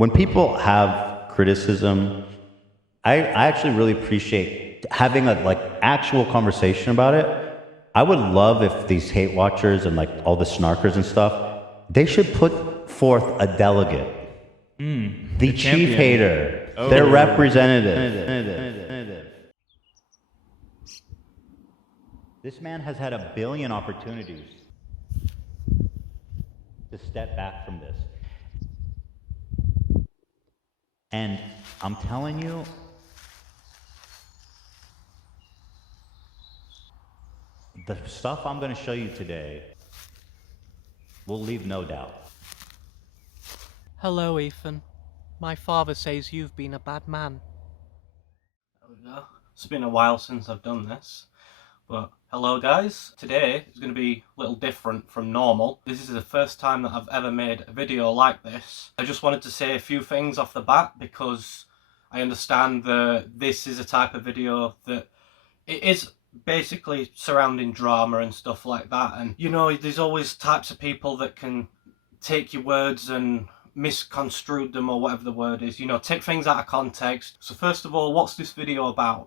when people have criticism, I actually really appreciate having a like actual conversation about it. I would love if these hate watchers and like all the snarkers and stuff, they should put forth a delegate. The chief champion. hater, Oh. their representative. This man has had a billion opportunities to step back from this. And I'm telling you, the stuff I'm going to show you today will leave no doubt. Hello, Ethan. My father says you've been a bad man. There we go. It's been a while since I've done this. But hello guys, today is going to be a little different from normal. This is the first time that I've ever made a video like this. I just wanted to say a few things off the bat because I understand that this is a type of video that it is basically surrounding drama and stuff like that. And you know, there's always types of people that can take your words and misconstrue them, or whatever the word is, you know, take things out of context. So first of all, what's this video about?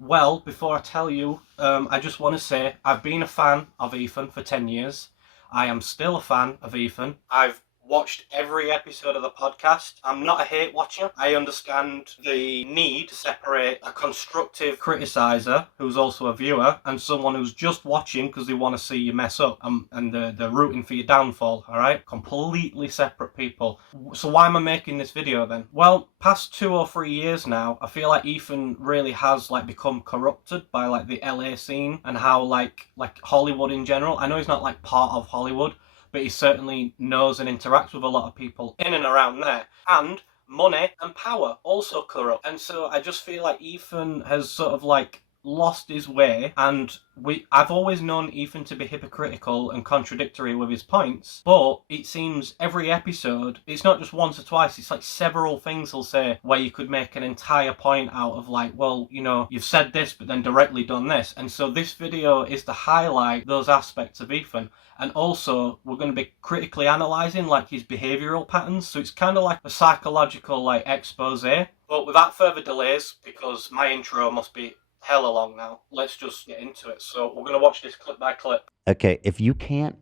Well, before I tell you, I just want to say I've been a fan of Ethan for 10 years. I am still a fan of Ethan. I've watched every episode of the podcast. I'm not a hate watcher. I understand the need to separate a constructive criticizer, who's also a viewer, and someone who's just watching because they want to see you mess up and they're rooting for your downfall, alright? Completely separate people. So why am I making this video then? Well, past 2 or 3 years now, I feel like Ethan really has like become corrupted by like the LA scene and how like Hollywood in general. I know he's not like part of Hollywood, but he certainly knows and interacts with a lot of people in and around there. And money and power also corrupt. And so I just feel like Ethan has sort of like lost his way, and I've always known Ethan to be hypocritical and contradictory with his points, but it seems every episode, it's not just once or twice, it's like several things he'll say where you could make an entire point out of like, well, you know, you've said this but then directly done this. And so this video is to highlight those aspects of Ethan. And also, we're going to be critically analysing like his behavioural patterns. So it's kind of like a psychological like expose. But without further delays, because my intro must be hella long now, let's just get into it. So we're going to watch this clip by clip. Okay, if you can't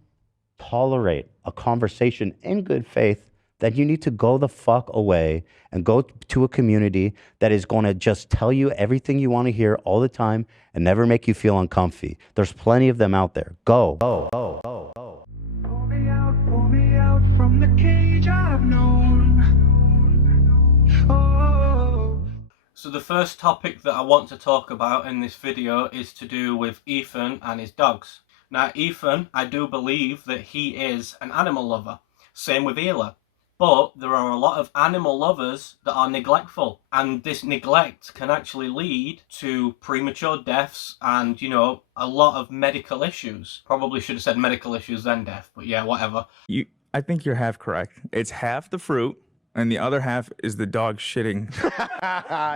tolerate a conversation in good faith, then you need to go the fuck away and go to a community that is going to just tell you everything you want to hear all the time and never make you feel uncomfy. There's plenty of them out there. Go. Pull me out from the cage I've known. Oh. So the first topic that I want to talk about in this video is to do with Ethan and his dogs. Now Ethan, I do believe that he is an animal lover. Same with Ela. But there are a lot of animal lovers that are neglectful, and this neglect can actually lead to premature deaths and, you know, a lot of medical issues. Probably should have said medical issues then death, but yeah, whatever. I think you're half correct. It's half the fruit, and the other half is the dog shitting.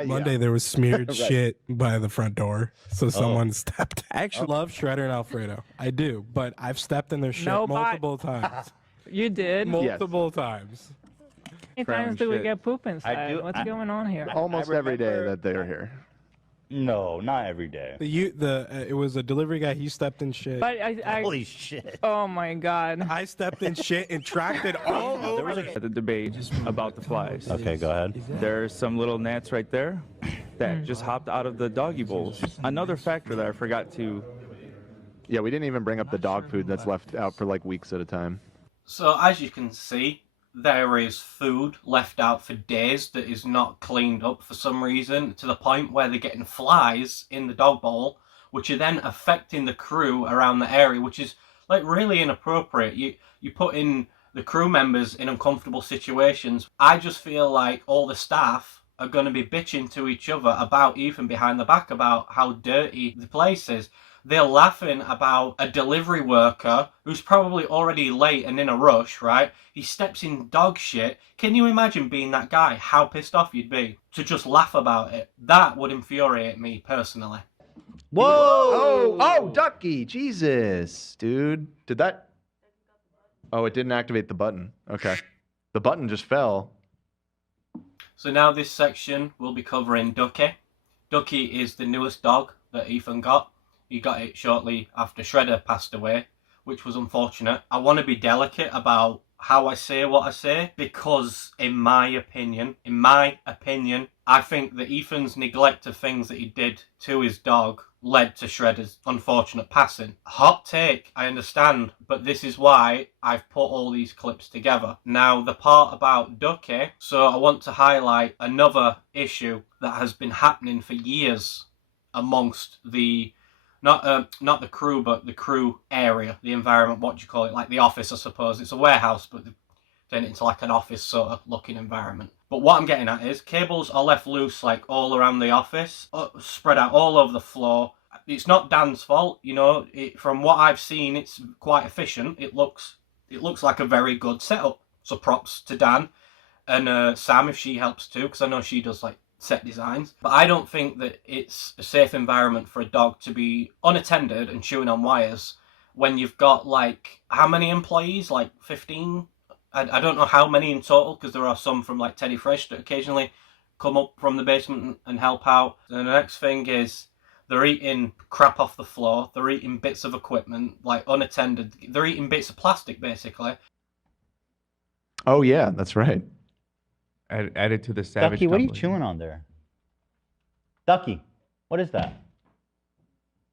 Monday there was smeared shit by the front door, so someone stepped. Actually, I love Shredder and Alfredo. I do, but I've stepped in their shit multiple times. You did. Multiple times. How many times do we shit. get poop inside? What's going on here? Almost every day that they're here. No, not every day. It was a delivery guy. He stepped in shit. But I Holy shit. oh my god. I stepped in shit and tracked it all over. the debate about the flies. Okay, go ahead. There's some little gnats right there that just hopped out of the doggy bowls. Another factor that I forgot to... Yeah, we didn't even bring up the dog food that's left out for like weeks at a time. So as you can see, there is food left out for days that is not cleaned up for some reason, to the point where they're getting flies in the dog bowl, which are then affecting the crew around the area, which is like really inappropriate. You put in the crew members in uncomfortable situations. I just feel like all the staff are going to be bitching to each other about Ethan behind the back about how dirty the place is. They're laughing about a delivery worker who's probably already late and in a rush, right? He steps in dog shit. Can you imagine being that guy? How pissed off you'd be to just laugh about it. That would infuriate me personally. Whoa! Oh, Ducky! Jesus, dude. Did that... Oh, it didn't activate the button. Okay. The button just fell. So now this section will be covering Ducky. Ducky is the newest dog that Ethan got. He got it shortly after Shredder passed away, which was unfortunate. I want to be delicate about how I say what I say, because in my opinion, I think that Ethan's neglect of things that he did to his dog led to Shredder's unfortunate passing. Hot take, I understand, but this is why I've put all these clips together. Now, the part about Ducky, so I want to highlight another issue that has been happening for years amongst the not the crew, but the crew area, the environment, what do you call it, like the office, I suppose. It's a warehouse, but they turn it into like an office sort of looking environment. But what I'm getting at is cables are left loose like all around the office, spread out all over the floor. It's not Dan's fault, you know. From what I've seen, it's quite efficient. It looks like a very good setup. So props to Dan and Sam if she helps too, because I know she does like set designs. But I don't think that it's a safe environment for a dog to be unattended and chewing on wires when you've got like, how many employees? Like 15? I don't know how many in total, because there are some from like Teddy Fresh that occasionally come up from the basement and help out. And the next thing is they're eating crap off the floor. They're eating bits of equipment, like unattended. They're eating bits of plastic, basically. Oh yeah, that's right. Added to the savage. Ducky, what are you company. chewing on there? Ducky, what is that?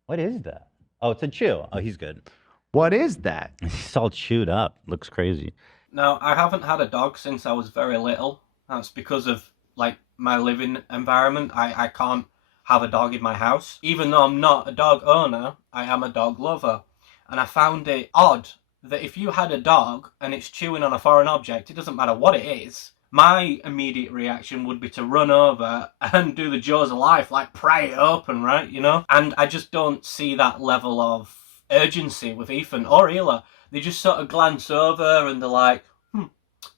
What is that? Oh, it's a chew. Oh, he's good. What is that? He's all chewed up. Looks crazy. Now, I haven't had a dog since I was very little. That's because of like my living environment. I can't have a dog in my house. Even though I'm not a dog owner, I am a dog lover. And I found it odd that if you had a dog and it's chewing on a foreign object, it doesn't matter what it is, my immediate reaction would be to run over and do the jaws of life, like pry it open, right, you know? And I just don't see that level of urgency with Ethan or Hila. They just sort of glance over and they're like,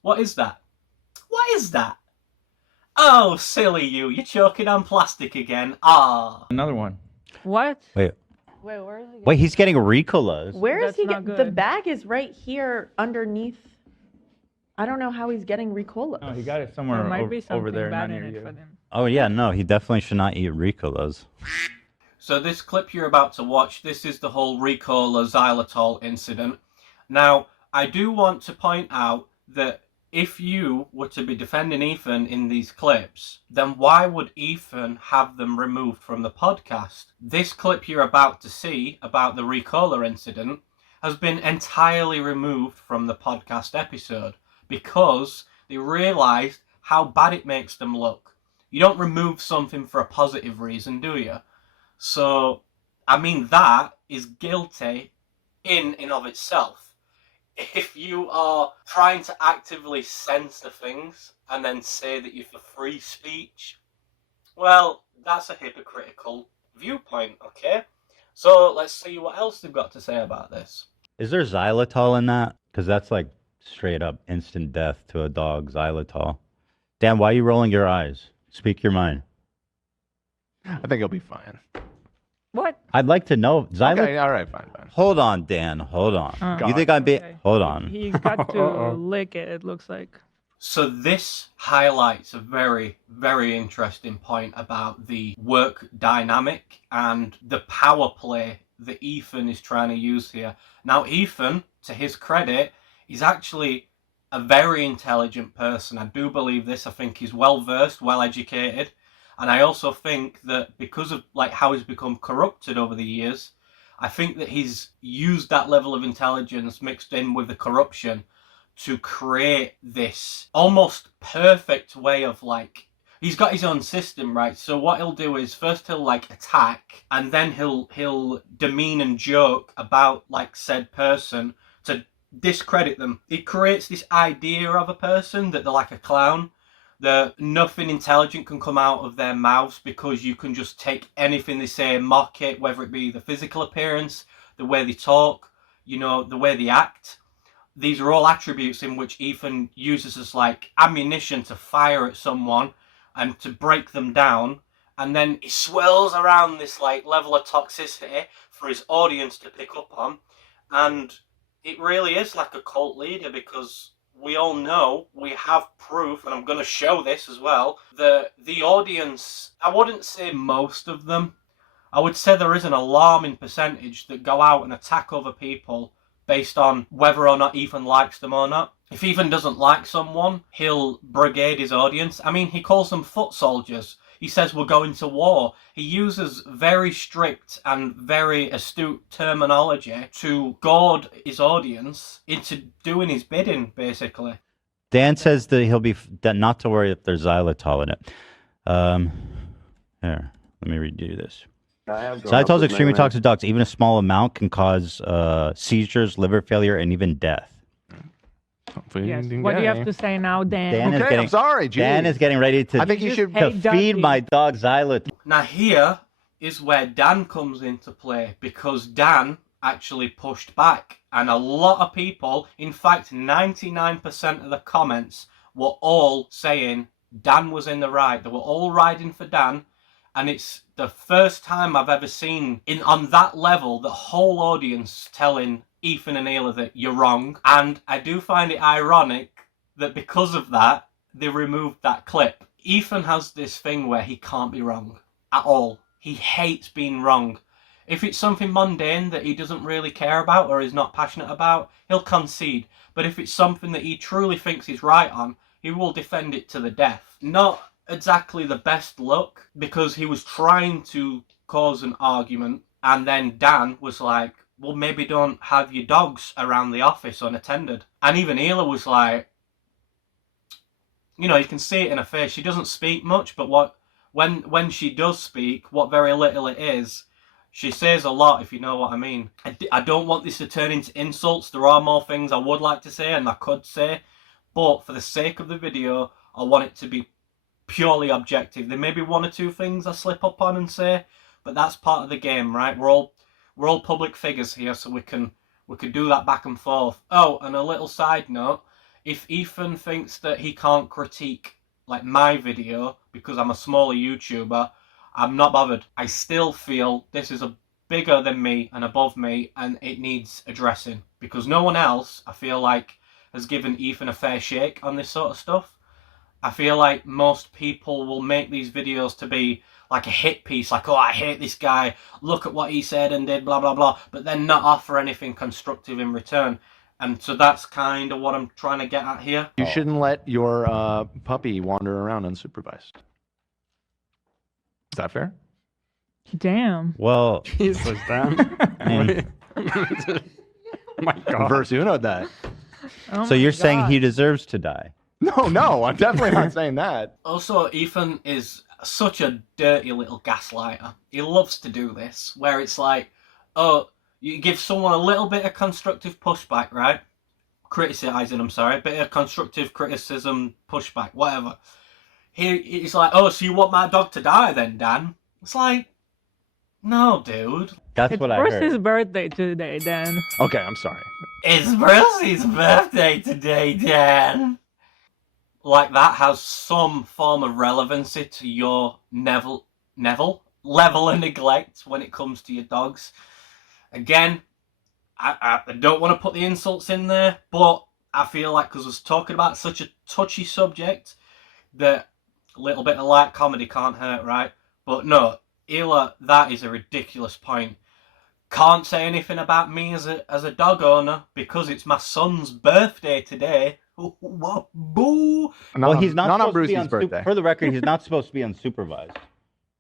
what is that? What is that? Oh, silly you, you're choking on plastic again. Ah. Another one. What? Wait, Where is he? wait, he's getting Ricolas. Where is That's he? not The good. bag is right here underneath. I don't know how he's getting Ricola. No, he got it somewhere There might be over something there, bad not in near it you. for them. Oh yeah, no, he definitely should not eat Ricolas. So this clip you're about to watch, this is the whole Ricola xylitol incident. Now, I do want to point out that if you were to be defending Ethan in these clips, then why would Ethan have them removed from the podcast? This clip you're about to see about the Ricola incident has been entirely removed from the podcast episode because they realised how bad it makes them look. You don't remove something for a positive reason, do you? So, I mean, that is guilty in and of itself. If you are trying to actively censor things and then say that you're for free speech, well, that's a hypocritical viewpoint, okay? So let's see what else they've got to say about this. Is there xylitol in that? Because that's like straight up instant death to a dog, xylitol. Dan, why are you rolling your eyes? Speak your mind. I think he'll be fine. What? I'd like to know. Xylitol. Okay, all right, fine. Hold on, Dan. Hold on. You think I'm being... Okay. Hold on. He got to lick it, it looks like. So this highlights a very, very interesting point about the work dynamic and the power play that Ethan is trying to use here. Now, Ethan, to his credit, is actually a very intelligent person. I do believe this. I think he's well-versed, well-educated. And I also think that because of like how he's become corrupted over the years, I think that he's used that level of intelligence mixed in with the corruption to create this almost perfect way of like, he's got his own system, right? So what he'll do is first he'll like attack and then he'll demean and joke about like said person to discredit them. He creates this idea of a person that they're like a clown, that nothing intelligent can come out of their mouths because you can just take anything they say and mock it, whether it be the physical appearance, the way they talk, you know, the way they act. These are all attributes in which Ethan uses as like ammunition to fire at someone and to break them down. And then he swirls around this like level of toxicity for his audience to pick up on. And it really is like a cult leader, because we all know, we have proof, and I'm going to show this as well, that the audience, I wouldn't say most of them, I would say there is an alarming percentage that go out and attack other people based on whether or not Ethan likes them or not. If Ethan doesn't like someone, he'll brigade his audience. I mean, he calls them foot soldiers. He says we're going to war. He uses very strict and very astute terminology to goad his audience into doing his bidding, basically. Dan says that not to worry if there's xylitol in it. Here, let me read you this. Xylitol is extremely toxic to dogs. Even a small amount can cause seizures, liver failure, and even death. Yes. What do you have to say now, Dan? I'm sorry, geez. Dan is getting ready to, I think you should feed my dog xylitol. Now here is where Dan comes into play, because Dan actually pushed back, and a lot of people, in fact 99% of the comments, were all saying Dan was in the right. They were all riding for Dan, and it's the first time I've ever seen on that level the whole audience telling Ethan and Ayla that you're wrong. And I do find it ironic that because of that, they removed that clip. Ethan has this thing where he can't be wrong at all. He hates being wrong. If it's something mundane that he doesn't really care about or is not passionate about, he'll concede. But if it's something that he truly thinks he's right on, he will defend it to the death. Not exactly the best look, because he was trying to cause an argument, and then Dan was like, well, maybe don't have your dogs around the office unattended. And even Ayla was like, you know, you can see it in her face. She doesn't speak much, but when she does speak, what very little it is, she says a lot, if you know what I mean. I don't want this to turn into insults. There are more things I would like to say and I could say, but for the sake of the video, I want it to be purely objective. There may be one or two things I slip up on and say, but that's part of the game, right? We're all public figures here, so we can do that back and forth. Oh, and a little side note, if Ethan thinks that he can't critique like my video because I'm a smaller YouTuber, I'm not bothered. I still feel this is a bigger than me and above me, and it needs addressing, because no one else, I feel like, has given Ethan a fair shake on this sort of stuff. I feel like most people will make these videos to be like a hit piece, like, oh, I hate this guy, look at what he said and did, blah, blah, blah, but then not offer anything constructive in return. And so that's kind of what I'm trying to get at here. You shouldn't let your puppy wander around unsupervised. Is that fair? Damn. Well, Jesus, Dan. My God. Reverse Uno that. Oh so you're my saying God. he deserves to die? No, I'm definitely not saying that. Also, Ethan is such a dirty little gaslighter. He loves to do this, where it's like, oh, you give someone a little bit of constructive pushback, right? Criticizing, I'm sorry, a bit of constructive criticism, pushback, whatever. He's like, oh, so you want my dog to die then, Dan? It's like, no, dude. That's It's what I heard. his birthday today, Dan. Okay, I'm sorry. It's Brucey's birthday today, Dan. Like, that has some form of relevancy to your level of neglect when it comes to your dogs. Again, I don't want to put the insults in there, but I feel like, because I was talking about such a touchy subject, that a little bit of light comedy can't hurt, right? But no, Ayla, that is a ridiculous point. Can't say anything about me as a dog owner because it's my son's birthday today. Boo! Well, he's not on supposed to be Brucey's birthday. For the record, he's not supposed to be unsupervised.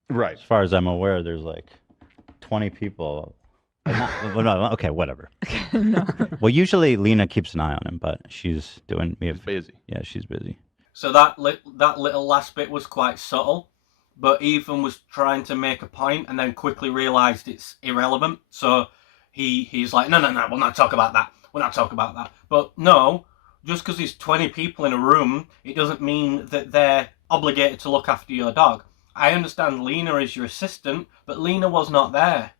Right. As far as I'm aware, there's like 20 people. Well, no, okay, whatever. No. Well, usually Lena keeps an eye on him, but she's doing me. Busy. Yeah, she's busy. So that little last bit was quite subtle, but Ethan was trying to make a point and then quickly realised it's irrelevant. So he's like, no, we'll not talk about that. We'll not talk about that. But no, just because there's 20 people in a room, it doesn't mean that they're obligated to look after your dog. I understand Lena is your assistant, but Lena was not there.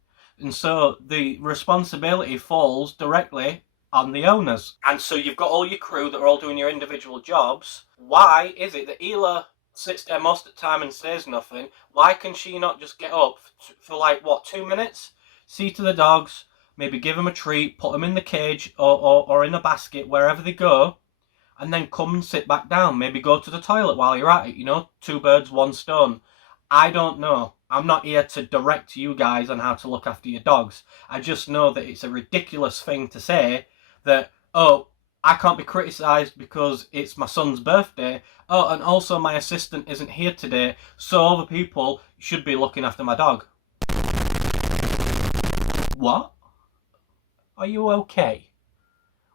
And so the responsibility falls directly on the owners. And so you've got all your crew that are all doing your individual jobs. Why is it that Ayla sits there most of the time and says nothing? Why can she not just get up for like, 2 minutes? See to the dogs, maybe give them a treat, put them in the cage or in a basket, wherever they go, and then come and sit back down. Maybe go to the toilet while you're at it, you know? 2 birds, 1 stone. I don't know. I'm not here to direct you guys on how to look after your dogs. I just know that it's a ridiculous thing to say that, oh, I can't be criticised because it's my son's birthday. Oh, and also my assistant isn't here today, so other people should be looking after my dog. What? Are you okay?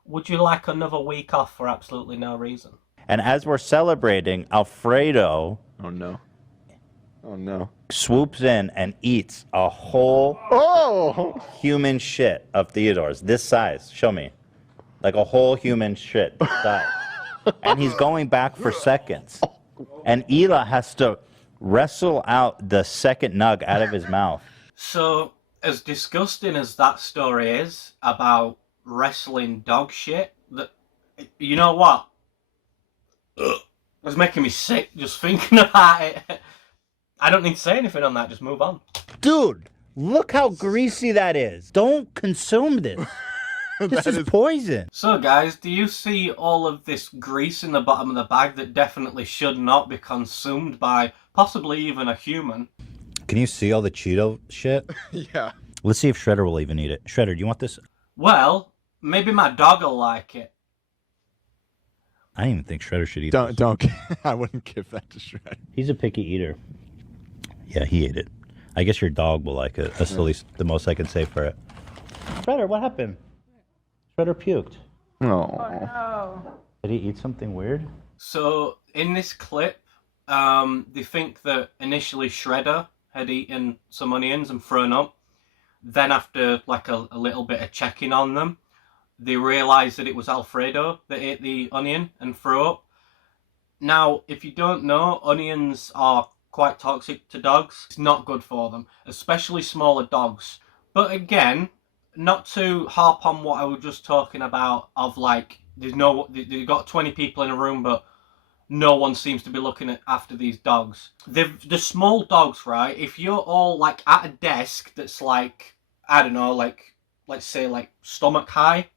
Would you like another week off for absolutely no reason? And as we're celebrating, Alfredo Oh no. Oh no. swoops in and eats a whole human shit of Theodore's. This size. Show me. Like a whole human shit size. And he's going back for seconds. And Ela has to wrestle out the second nug out of his mouth. So, as disgusting as that story is about wrestling dog shit, that, you know what? It's making me sick just thinking about it. I don't need to say anything on that, just move on. Dude, look how greasy that is. Don't consume this. This is poison. So guys, do you see all of this grease in the bottom of the bag that definitely should not be consumed by possibly even a human? Can you see all the Cheeto shit? Yeah. Let's see if Shredder will even eat it. Shredder, do you want this? Well, maybe my dog will like it. I don't even think Shredder should eat this. Don't. I wouldn't give that to Shredder. He's a picky eater. Yeah, he ate it. I guess your dog will like it. That's the least, the most I can say for it. Shredder, what happened? Shredder puked. No. Did he eat something weird? So, in this clip, they think that initially Shredder had eaten some onions and thrown up. Then after like a little bit of checking on them, they realised that it was Alfredo that ate the onion and threw up. Now, if you don't know, onions are quite toxic to dogs. It's not good for them, especially smaller dogs. But again, not to harp on what I was just talking about of like, they've got 20 people in a room, but no one seems to be looking after these dogs. The small dogs, right? If you're all like at a desk that's like, I don't know, like, let's say like stomach high,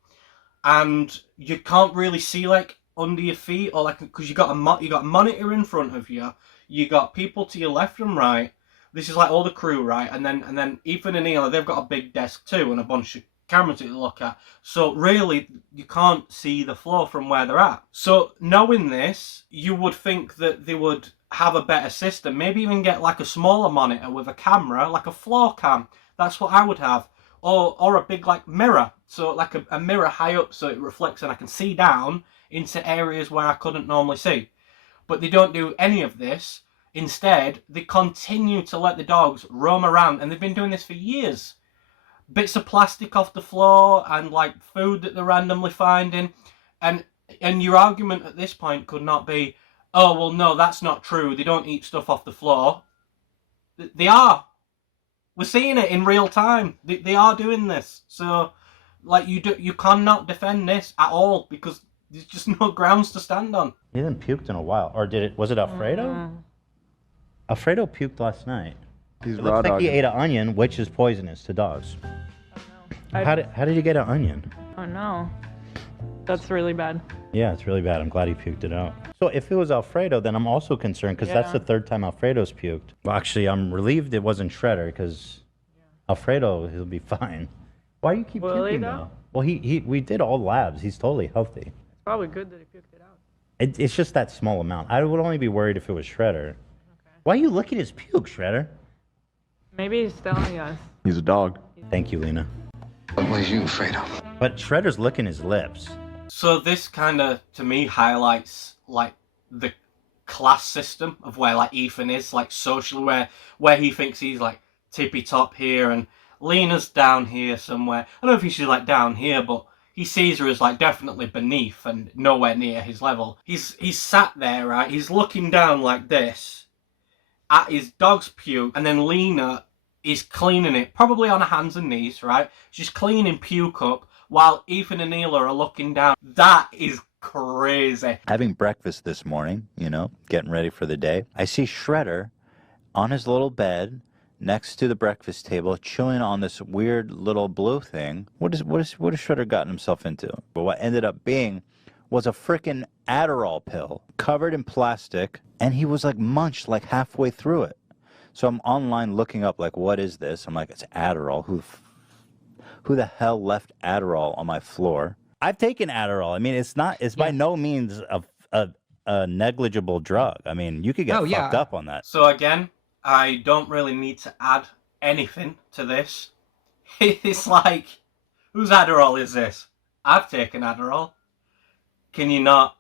and you can't really see like under your feet, or like, because you got a monitor in front of you, you got people to your left and right. This is like all the crew, right? And then Ethan and Ela, they've got a big desk too and a bunch of cameras to look at. So really, you can't see the floor from where they're at. So knowing this, you would think that they would have a better system. Maybe even get like a smaller monitor with a camera, like a floor cam. That's what I would have. Or a big like mirror. So like a mirror high up so it reflects and I can see down into areas where I couldn't normally see. But they don't do any of this. Instead, they continue to let the dogs roam around, and they've been doing this for years. Bits of plastic off the floor and like food that they're randomly finding. And your argument at this point could not be, oh, well, no, that's not true. They don't eat stuff off the floor. They are. We're seeing it in real time. They are doing this. So, like, you cannot defend this at all because there's just no grounds to stand on. He hasn't puked in a while. Or was it Alfredo? Alfredo puked last night. He's It raw looks like he dogging. ate an onion, which is poisonous to dogs. I- How did he get an onion? Oh no. That's really bad. Yeah, it's really bad. I'm glad he puked it out. So if it was Alfredo, then I'm also concerned because that's the third time Alfredo's puked. Well, actually, I'm relieved it wasn't Shredder because Alfredo, he'll be fine. Why do you keep Will he, puking though? though? Well, we did all labs. He's totally healthy. It's probably good that he puked it out. It's just that small amount. I would only be worried if it was Shredder. Why are you looking at his puke, Shredder? Maybe he's telling us. He's a dog. Thank you, Lena. What was you afraid of? But Shredder's licking his lips. So this kind of, to me, highlights like the class system of where like Ethan is, like socially, where he thinks he's like tippy top here and Lena's down here somewhere. I don't know if she's like down here, but he sees her as like definitely beneath and nowhere near his level. He's sat there, right? He's looking down like this at his dog's puke, and then Lena is cleaning it, probably on her hands and knees, right? She's cleaning puke up while Ethan and Ela are looking down. That is crazy. Having breakfast this morning, getting ready for the day, I see Shredder on his little bed next to the breakfast table, chewing on this weird little blue thing. What has Shredder gotten himself into? But what ended up being was a freaking Adderall pill covered in plastic, and he was like munched like halfway through it. So I'm online looking up like, what is this? I'm like, it's Adderall. Who the hell left Adderall on my floor? I've taken Adderall. I mean, it's by no means a negligible drug. I mean, you could get fucked up on that. So again, I don't really need to add anything to this. It's like, whose Adderall is this? I've taken Adderall. Can you not?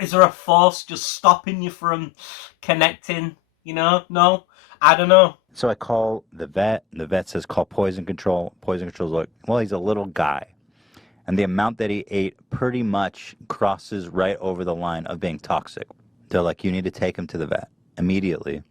Is there a force just stopping you from connecting? You know? No? I don't know. So I call the vet, and the vet says, call poison control. Poison control's like, well, he's a little guy. And the amount that he ate pretty much crosses right over the line of being toxic. They're like, you need to take him to the vet immediately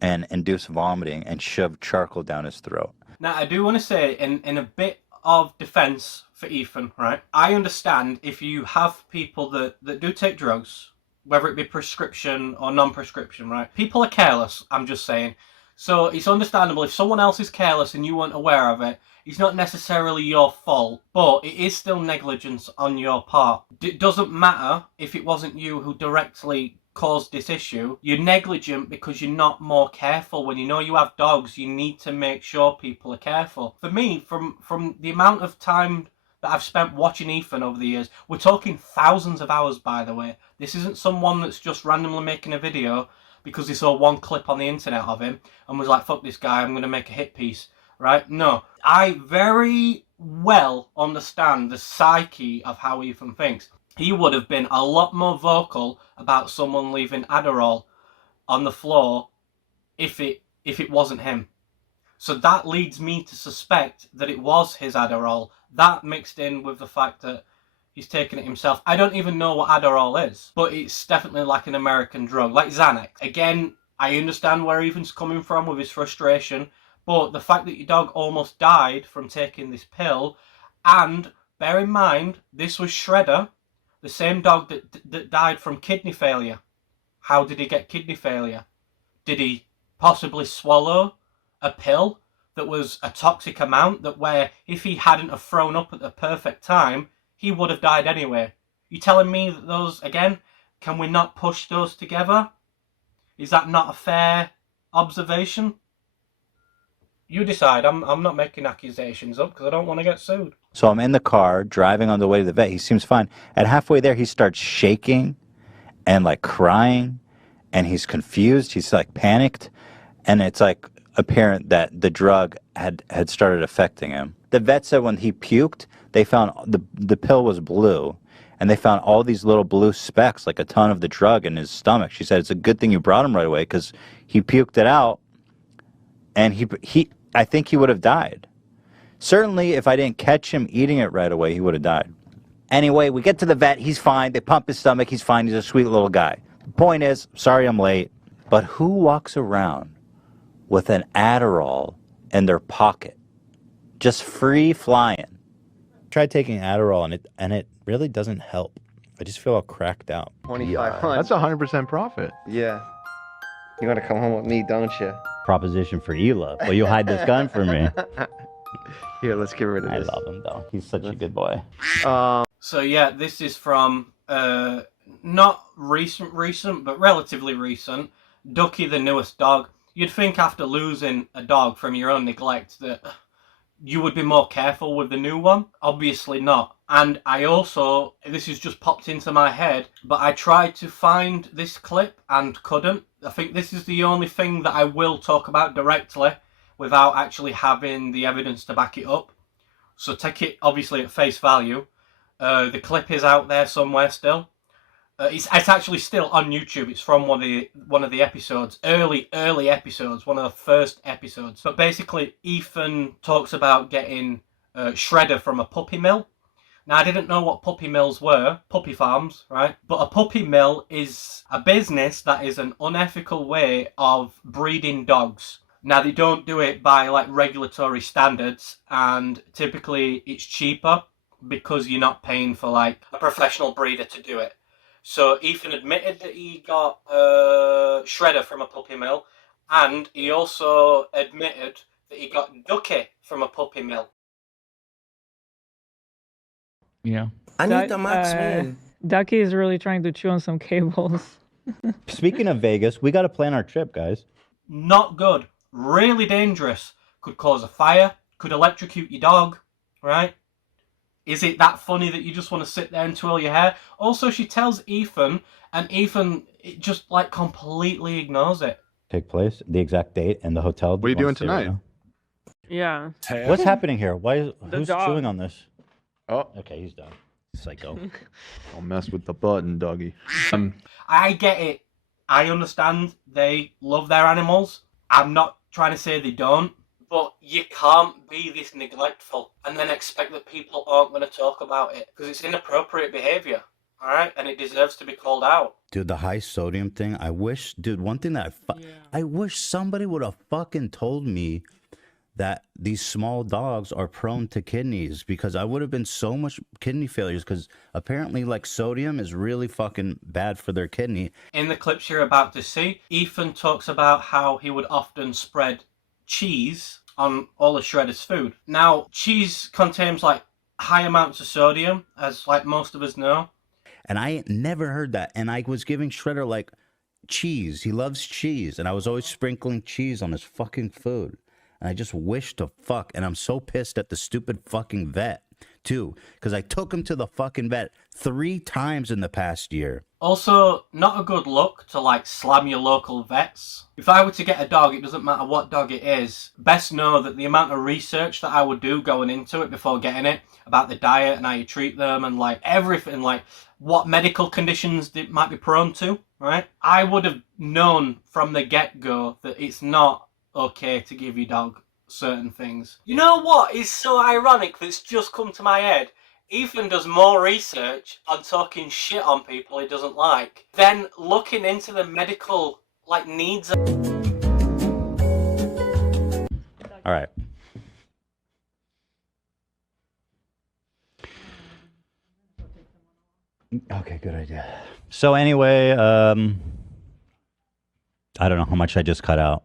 and induce vomiting and shove charcoal down his throat. Now, I do want to say, in a bit of defense for Ethan, right? I understand if you have people that do take drugs, whether it be prescription or non-prescription, right? People are careless, I'm just saying. So it's understandable if someone else is careless and you weren't aware of it, it's not necessarily your fault, but it is still negligence on your part. It doesn't matter if it wasn't you who directly caused this issue. You're negligent because you're not more careful. When you know you have dogs, you need to make sure people are careful. For me, from the amount of time that I've spent watching Ethan over the years, we're talking thousands of hours, by the way. This isn't someone that's just randomly making a video because they saw one clip on the internet of him and was like, fuck this guy, I'm going to make a hit piece, right? No. I very well understand the psyche of how Ethan thinks. He would have been a lot more vocal about someone leaving Adderall on the floor if it wasn't him. So that leads me to suspect that it was his Adderall. That mixed in with the fact that he's taken it himself. I don't even know what Adderall is, but it's definitely like an American drug, like Xanax. Again, I understand where Ethan's coming from with his frustration, but the fact that your dog almost died from taking this pill, and bear in mind, this was Shredder, the same dog that died from kidney failure. How did he get kidney failure? Did he possibly swallow a pill that was a toxic amount, that where if he hadn't have thrown up at the perfect time, he would have died anyway? You telling me that those, again, can we not push those together? Is that not a fair observation? You decide. I'm not making accusations up because I don't want to get sued. So I'm in the car driving on the way to the vet. He seems fine. At halfway there, he starts shaking and like crying, and he's confused. He's like panicked, and it's like apparent that the drug had started affecting him. The vet said when he puked, they found the pill was blue, and they found all these little blue specks, like a ton of the drug in his stomach. She said it's a good thing you brought him right away because he puked it out, and I think he would have died. Certainly, if I didn't catch him eating it right away, he would have died. Anyway, we get to the vet. He's fine. They pump his stomach. He's fine. He's a sweet little guy. The point is, sorry I'm late, but who walks around with an Adderall in their pocket, just free flying? Tried taking Adderall, and it really doesn't help. I just feel all cracked out. 2,500. That's 100% profit. Yeah. You want to come home with me, don't you? Proposition for Ela. Will you hide this gun for me? Here, let's get rid of this. I love him, though. He's such a good boy. So yeah, this is from not recent, but relatively recent. Ducky, the newest dog. You'd think after losing a dog from your own neglect that you would be more careful with the new one. Obviously not. And I also, this has just popped into my head, but I tried to find this clip and couldn't. I think this is the only thing that I will talk about directly without actually having the evidence to back it up. So take it obviously at face value. The clip is out there somewhere still. It's actually still on YouTube. It's from one of the episodes, early episodes, one of the first episodes. But basically, Ethan talks about getting Shredder from a puppy mill. Now, I didn't know what puppy mills were, puppy farms, right? But a puppy mill is a business that is an unethical way of breeding dogs. Now, they don't do it by like regulatory standards, and typically it's cheaper because you're not paying for like a professional breeder to do it. So Ethan admitted that he got Shredder from a puppy mill, and he also admitted that he got Ducky from a puppy mill. Yeah. I need the max win. Ducky is really trying to chew on some cables. Speaking of Vegas, we got to plan our trip, guys. Not good. Really dangerous. Could cause a fire. Could electrocute your dog. Right? Is it that funny that you just want to sit there and twirl your hair? Also, she tells Ethan, and Ethan just like completely ignores it. Take place, the exact date, and the hotel. What are you doing tonight? Yeah. What's happening here? Who's dog. chewing on this? Oh, Okay, he's done. Psycho. don't mess with the button, doggy. I get it. I understand they love their animals. I'm not trying to say they don't. But you can't be this neglectful and then expect that people aren't going to talk about it. Because it's inappropriate behaviour. Alright? And it deserves to be called out. Dude, the high sodium thing, I wish, dude, one thing that I wish somebody would have fucking told me that these small dogs are prone to kidneys, because I would have been so much kidney failures, because apparently like sodium is really fucking bad for their kidney. In the clips you're about to see, Ethan talks about how he would often spread cheese on all of Shredder's food. Now, cheese contains like high amounts of sodium, as like most of us know. And I never heard that. And I was giving Shredder like cheese. He loves cheese. And I was always sprinkling cheese on his fucking food. And I just wish to fuck. And I'm so pissed at the stupid fucking vet, too. Because I took him to the fucking vet 3 times in the past year. Also, not a good look to like slam your local vets. If I were to get a dog, it doesn't matter what dog it is, best know that the amount of research that I would do going into it before getting it, about the diet and how you treat them and like everything, like what medical conditions they might be prone to, right? I would have known from the get-go that it's not okay to give your dog certain things. You know what is so ironic that's just come to my head? Ethan does more research on talking shit on people he doesn't like than looking into the medical like needs. All right. Okay, good idea. So anyway, I don't know how much I just cut out.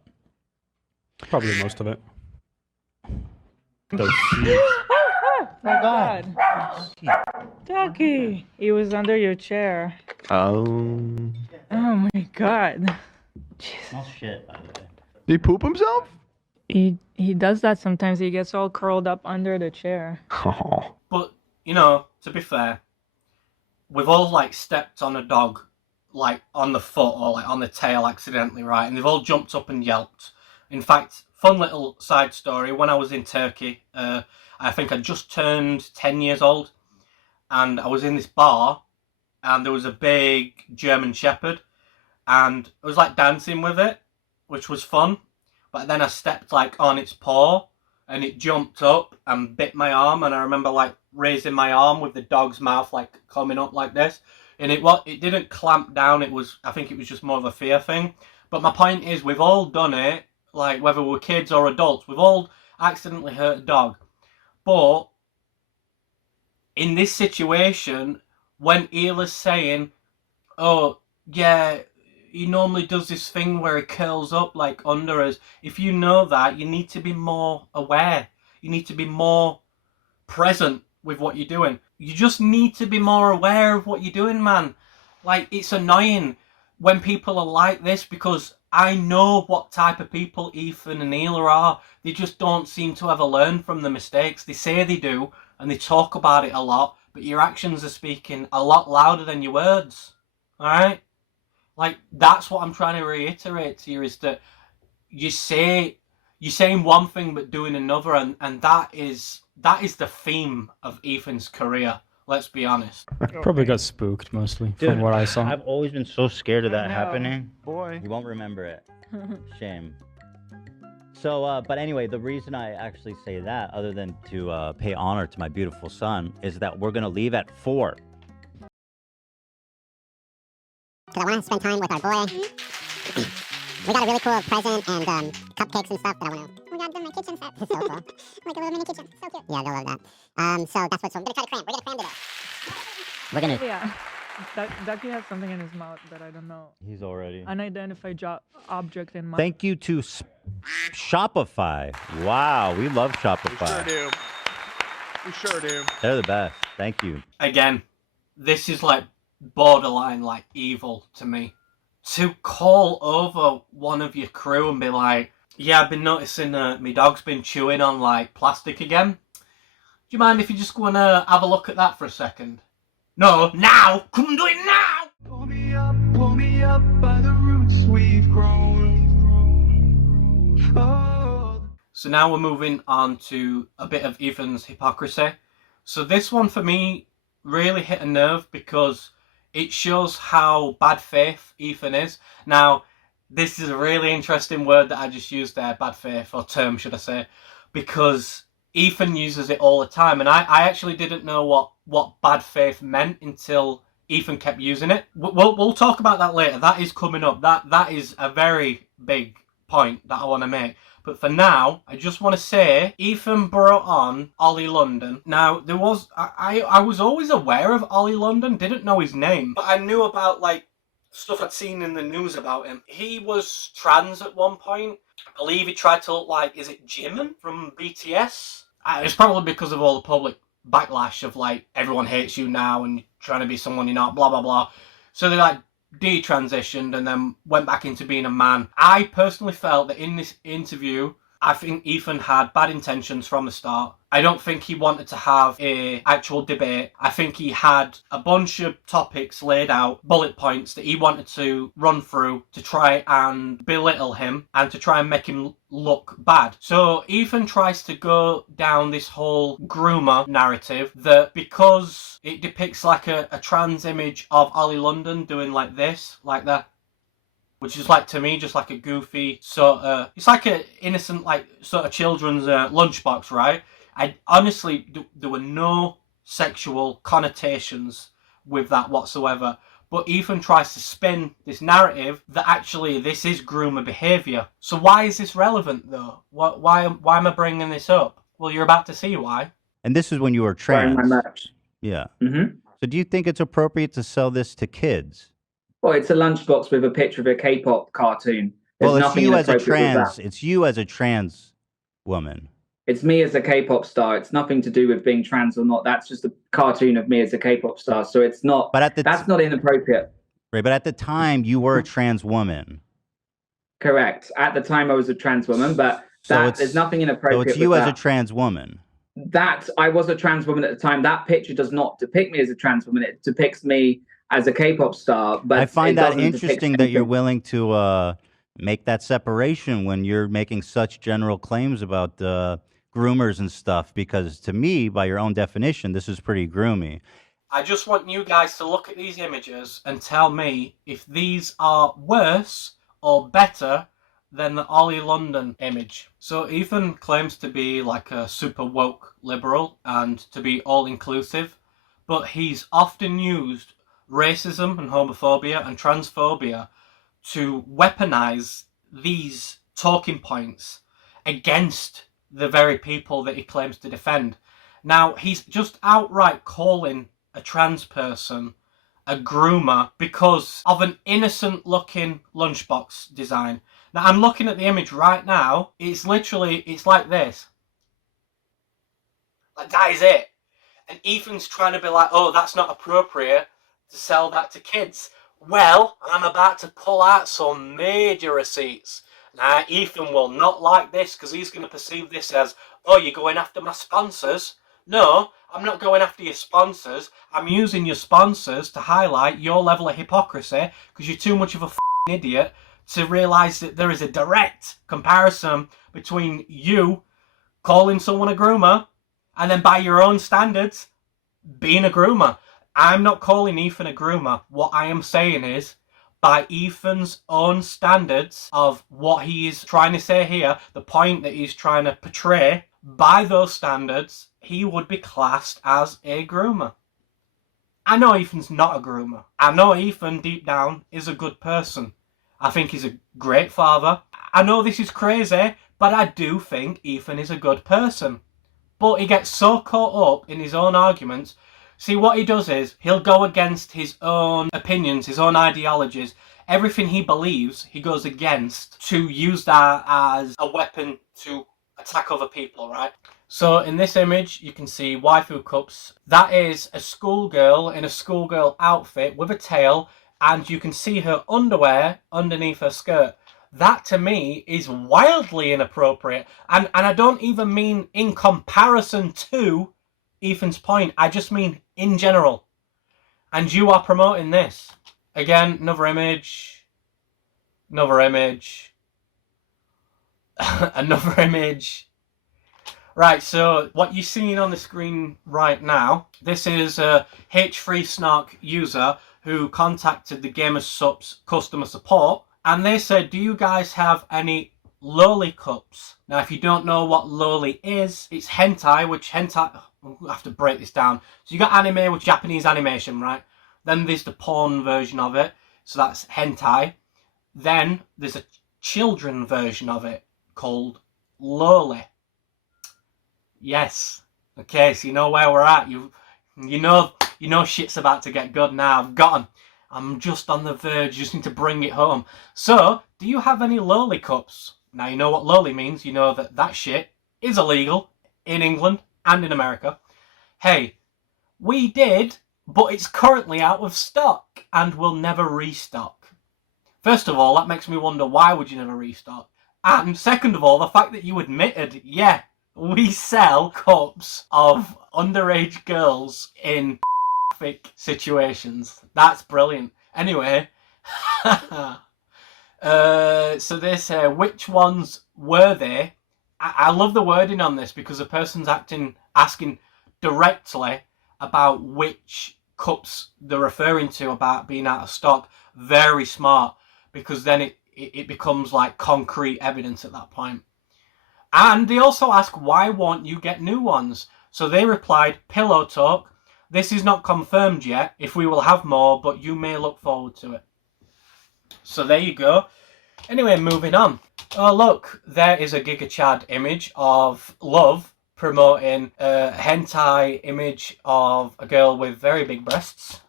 Probably most of it. Oh my God. Ducky, he was under your chair. Oh. Oh my God. Smell shit, by the way. Did he poop himself? He does that sometimes. He gets all curled up under the chair. Oh. But, you know, to be fair, we've all like stepped on a dog like on the foot or like on the tail accidentally, right? And they've all jumped up and yelped. In fact, fun little side story, when I was in Turkey, I think I just turned 10 years old, and I was in this bar, and there was a big German Shepherd, and I was like dancing with it, which was fun, but then I stepped like on its paw, and it jumped up and bit my arm, and I remember like raising my arm with the dog's mouth like coming up like this, and it didn't clamp down, I think it was just more of a fear thing. But my point is, we've all done it, like whether we're kids or adults, we've all accidentally hurt a dog. But in this situation, when Ela's saying, oh, yeah, he normally does this thing where he curls up like under us, if you know that, you need to be more aware. You need to be more present with what you're doing. You just need to be more aware of what you're doing, man. Like, it's annoying when people are like this, because I know what type of people Ethan and Ela are. They just don't seem to ever learn from the mistakes. They say they do, and they talk about it a lot, but your actions are speaking a lot louder than your words. Alright? Like, that's what I'm trying to reiterate to you, is that you're saying one thing but doing another, and that is the theme of Ethan's career. Let's be honest. Probably got spooked mostly, Dude, from what I saw. I've always been so scared of that happening. Boy. You won't remember it. Shame. So, but anyway, the reason I actually say that, other than to pay honor to my beautiful son, is that we're going to leave at 4. Because I want to spend time with our boy. We got a really cool present and cupcakes and stuff that I want to... Oh my God, my kitchen set. So cool. Like a little mini kitchen. So cute. Yeah, they'll love that. So that's what's... We're going to try to cram. We're going to cram today. We're going to... Yeah. Ducky has something in his mouth that I don't know. He's already... Unidentified object in my... Thank you to Shopify. Wow, we love Shopify. We sure do. We sure do. They're the best. Thank you. Again, this is like borderline like evil to me. To call over one of your crew and be like, yeah, I've been noticing my dog's been chewing on like plastic again. Do you mind if you just go and have a look at that for a second? No, now! Come and do it now! Pull me up by the roots we've grown. Oh. So now we're moving on to a bit of Ethan's hypocrisy. So this one for me really hit a nerve because it shows how bad faith Ethan is. Now, this is a really interesting word that I just used there, bad faith, or term should I say, because Ethan uses it all the time, and I actually didn't know what bad faith meant until Ethan kept using it. We'll talk about that later. That is coming up. That is a very big point that I want to make. But for now, I just want to say Ethan brought on Ollie London. Now, there was I was always aware of Ollie London, didn't know his name, but I knew about like stuff I'd seen in the news about him. He was trans at one point. I believe he tried to look like, is it Jimin from BTS? It's probably because of all the public backlash of like, everyone hates you now and you're trying to be someone you're not, blah, blah, blah. So they like detransitioned and then went back into being a man. I personally felt that in this interview, I think Ethan had bad intentions from the start. I don't think he wanted to have an actual debate. I think he had a bunch of topics laid out, bullet points that he wanted to run through to try and belittle him and to try and make him look bad. So Ethan tries to go down this whole groomer narrative that because it depicts like a trans image of Ollie London doing like this, like that, which is like, to me, just like a goofy sort of, it's like an innocent, like, sort of children's lunchbox, right? I honestly, there were no sexual connotations with that whatsoever. But Ethan tries to spin this narrative that actually this is groomer behaviour. So why is this relevant, though? Why am I bringing this up? Well, you're about to see why. And this is when you were trans. My match. Yeah. Mm-hmm. So do you think it's appropriate to sell this to kids? Well, it's a lunchbox with a picture of a K-pop cartoon. Well, it's you as a trans. It's you as a trans woman. It's me as a K-pop star. It's nothing to do with being trans or not. That's just a cartoon of me as a K-pop star. So it's not. But that's not inappropriate. Right, but at the time you were a trans woman. Correct. At the time I was a trans woman, but there's nothing inappropriate. So it's you as a trans woman. That I was a trans woman at the time. That picture does not depict me as a trans woman. It depicts me as a K-pop star. But I find that interesting that you're willing to make that separation when you're making such general claims about groomers and stuff, because to me, by your own definition, this is pretty groomy. I just want you guys to look at these images and tell me if these are worse or better than the Ollie London image. So Ethan claims to be like a super woke liberal and to be all-inclusive, but he's often used racism and homophobia and transphobia to weaponize these talking points against the very people that he claims to defend. Now, he's just outright calling a trans person a groomer because of an innocent looking lunchbox design. Now, I'm looking at the image right now. It's literally, it's like this. Like, that is it. And Ethan's trying to be like, oh, that's not appropriate to sell that to kids. Well, I'm about to pull out some major receipts. Now, Ethan will not like this because he's going to perceive this as, oh, you're going after my sponsors. No, I'm not going after your sponsors. I'm using your sponsors to highlight your level of hypocrisy because you're too much of a f***ing idiot to realise that there is a direct comparison between you calling someone a groomer and then by your own standards being a groomer. I'm not calling Ethan a groomer. What I am saying is, by Ethan's own standards of what he is trying to say here, the point that he's trying to portray, by those standards, he would be classed as a groomer. I know Ethan's not a groomer. I know Ethan, deep down, is a good person. I think he's a great father. I know this is crazy, but I do think Ethan is a good person. But he gets so caught up in his own arguments. See, what he does is, he'll go against his own opinions, his own ideologies. Everything he believes, he goes against to use that as a weapon to attack other people, right? So in this image, you can see waifu cups. That is a schoolgirl in a schoolgirl outfit with a tail, and you can see her underwear underneath her skirt. That to me is wildly inappropriate. And I don't even mean in comparison to Ethan's point. I just mean in general. And you are promoting this. Again, another image. Another image. Another image. Right, so what you're seeing on the screen right now, this is a H3 Snark user who contacted the Gamers Subs customer support, and they said, do you guys have any loli cups? Now, if you don't know what loli is, it's hentai, which hentai... I'll have to break this down. So you got anime with Japanese animation, right? Then there's the porn version of it, so that's hentai. Then there's a children version of it called loli. Yes. Okay, so you know where we're at. You know shit's about to get good now. I've got 'em. I'm just on the verge. You just need to bring it home. So, do you have any loli cups? Now, you know what loli means. You know that shit is illegal in England and in America. Hey, we did, but it's currently out of stock and will never restock. First of all, that makes me wonder, why would you never restock? And second of all, the fact that you admitted, yeah, we sell cups of underage girls in situations. That's brilliant. Anyway, so they say, which ones were they? I love the wording on this because the person's asking directly about which cups they're referring to about being out of stock. Very smart, because then it becomes like concrete evidence at that point. And they also ask, why won't you get new ones? So they replied, Pillow Talk, this is not confirmed yet if we will have more, but you may look forward to it. So there you go. Anyway, moving on. Oh, look, there is a Giga Chad image of Love promoting a hentai image of a girl with very big breasts.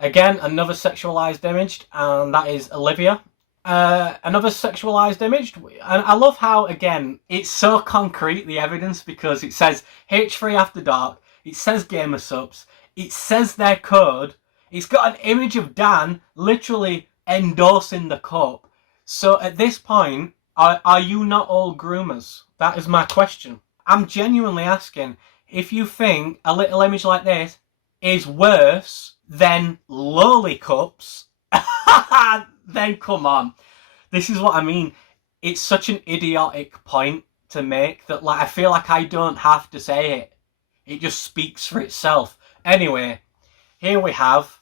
Again, another sexualized image, and that is Olivia. Another sexualized image, and I love how, again, it's so concrete, the evidence, because it says H3 After Dark, it says Gamer Subs, it says their code, it's got an image of Dan literally endorsing the cup. So at this point, are you not all groomers? That is my question. I'm genuinely asking, if you think a little image like this is worse than loli cups, then come on. This is what I mean. It's such an idiotic point to make that, like, I feel like I don't have to say it. It just speaks for itself. Anyway, here we have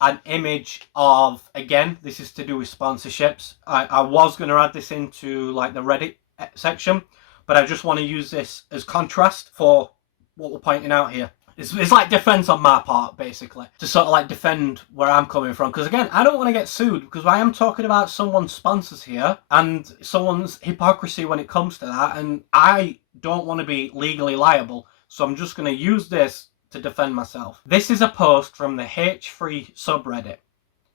an image of, again, this is to do with sponsorships. I was going to add this into like the Reddit section, but I just want to use this as contrast for what we're pointing out here. It's like defense on my part, basically, to sort of like defend where I'm coming from. Because again, I don't want to get sued, because I am talking about someone's sponsors here and someone's hypocrisy when it comes to that, and I don't want to be legally liable. So I'm just going to use this to defend myself. This is a post from the H3 subreddit.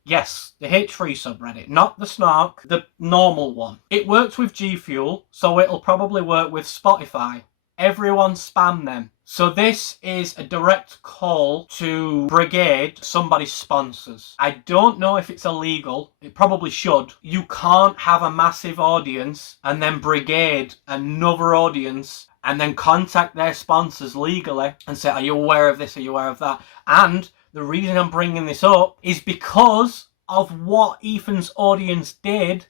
Yes, the H3 subreddit, not the Snark, the normal one. It works with G Fuel, so it'll probably work with Spotify. Everyone spam them. So this is a direct call to brigade somebody's sponsors. I don't know if it's illegal. It probably should. You can't have a massive audience and then brigade another audience and then contact their sponsors legally and say, are you aware of this? Are you aware of that? And the reason I'm bringing this up is because of what Ethan's audience did.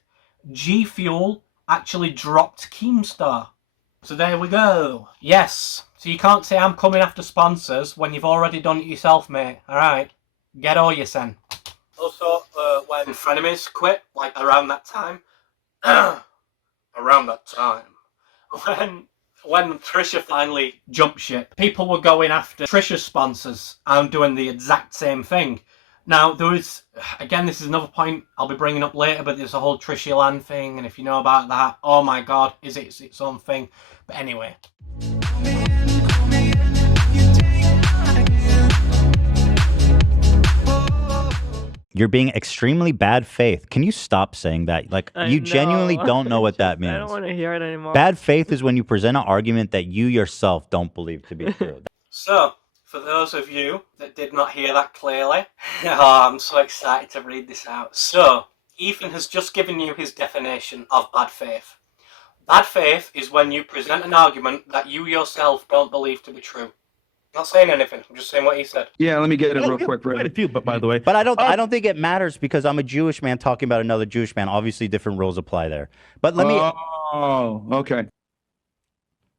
G Fuel actually dropped Keemstar. So there we go. Yes. So you can't say I'm coming after sponsors when you've already done it yourself, mate. Alright. Get all you sen. Also, when Frenemies quit, like around that time. When Trisha finally jumped ship, people were going after Trisha's sponsors and doing the exact same thing. Now, there is, again, this is another point I'll be bringing up later, but there's a whole Trisha Land thing, and if you know about that, oh my god, is it its own thing? But anyway. You're being extremely bad faith. Can you stop saying that? Like, you genuinely don't know what that means. I don't want to hear it anymore. Bad faith is when you present an argument that you yourself don't believe to be true. So, for those of you that did not hear that clearly, oh, I'm so excited to read this out. So, Ethan has just given you his definition of bad faith. Bad faith is when you present an argument that you yourself don't believe to be true. Not saying anything. I'm just saying what he said. Yeah, let me get it real quick. Quite a few, but by the way. But I don't think it matters because I'm a Jewish man talking about another Jewish man. Obviously, different rules apply there. But let me. Oh, okay.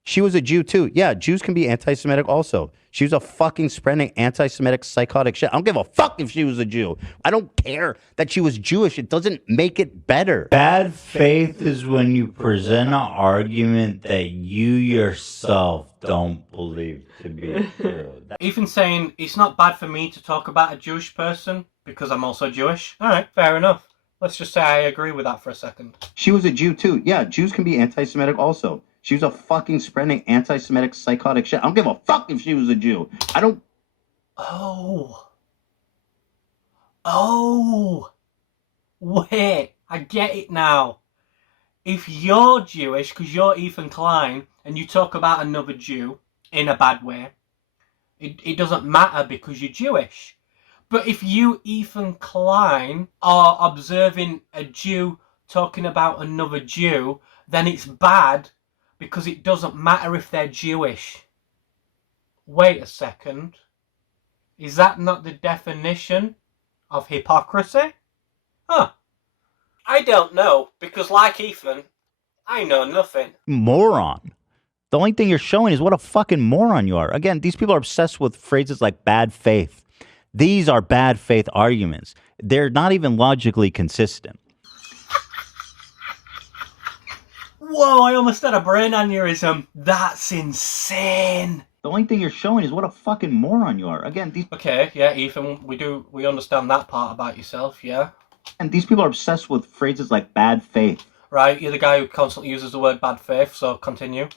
She was a Jew too. Yeah, Jews can be anti-Semitic also. She was a fucking spreading anti-Semitic psychotic shit. I don't give a fuck if she was a Jew. I don't care that she was Jewish. It doesn't make it better. Bad faith is when you present an argument that you yourself don't believe to be true. Ethan's saying it's not bad for me to talk about a Jewish person because I'm also Jewish. All right, fair enough. Let's just say I agree with that for a second. She was a Jew too. Yeah, Jews can be anti-Semitic also. She was a fucking spreading anti-Semitic psychotic shit. I don't give a fuck if she was a Jew. I don't... Oh, wait, I get it now. If you're Jewish, because you're Ethan Klein, and you talk about another Jew in a bad way, it doesn't matter because you're Jewish. But if you, Ethan Klein, are observing a Jew talking about another Jew, then it's bad because it doesn't matter if they're Jewish. Wait a second. Is that not the definition of hypocrisy? Huh. I don't know, because like Ethan, I know nothing. Moron. The only thing you're showing is what a fucking moron you are. Again, these people are obsessed with phrases like bad faith. These are bad faith arguments. They're not even logically consistent. Whoa, I almost had a brain aneurysm. That's insane. The only thing you're showing is what a fucking moron you are. Again, these... Okay, yeah, Ethan, we understand that part about yourself, yeah? And these people are obsessed with phrases like bad faith. Right, you're the guy who constantly uses the word bad faith, so continue.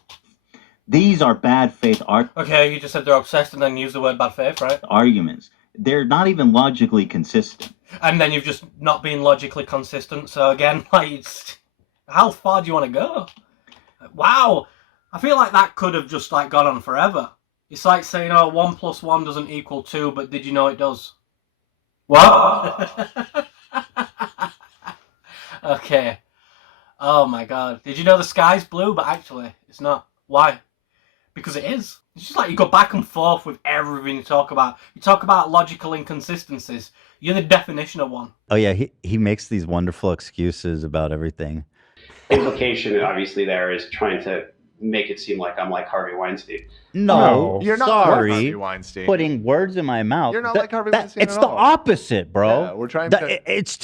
These are bad faith Okay, you just said they're obsessed and then use the word bad faith, right? arguments. They're not even logically consistent. And then you've just not been logically consistent, so again, like, it's... How far do you want to go? Wow, I feel like that could have just, like, gone on forever. It's like saying, oh, 1 + 1 doesn't equal 2, but did you know it does? What? Okay. Oh my god. Did you know the sky's blue, but actually it's not? Why? Because it is. It's just like you go back and forth with everything you talk about. You talk about logical inconsistencies. You're the definition of one. Oh yeah, he makes these wonderful excuses about everything. Implication obviously there is trying to make it seem like I'm like Harvey Weinstein. No, you're not sorry, Harvey Weinstein. putting words in my mouth. You're not like Harvey Weinstein It's at the all. opposite, bro. Yeah, we're trying to... It's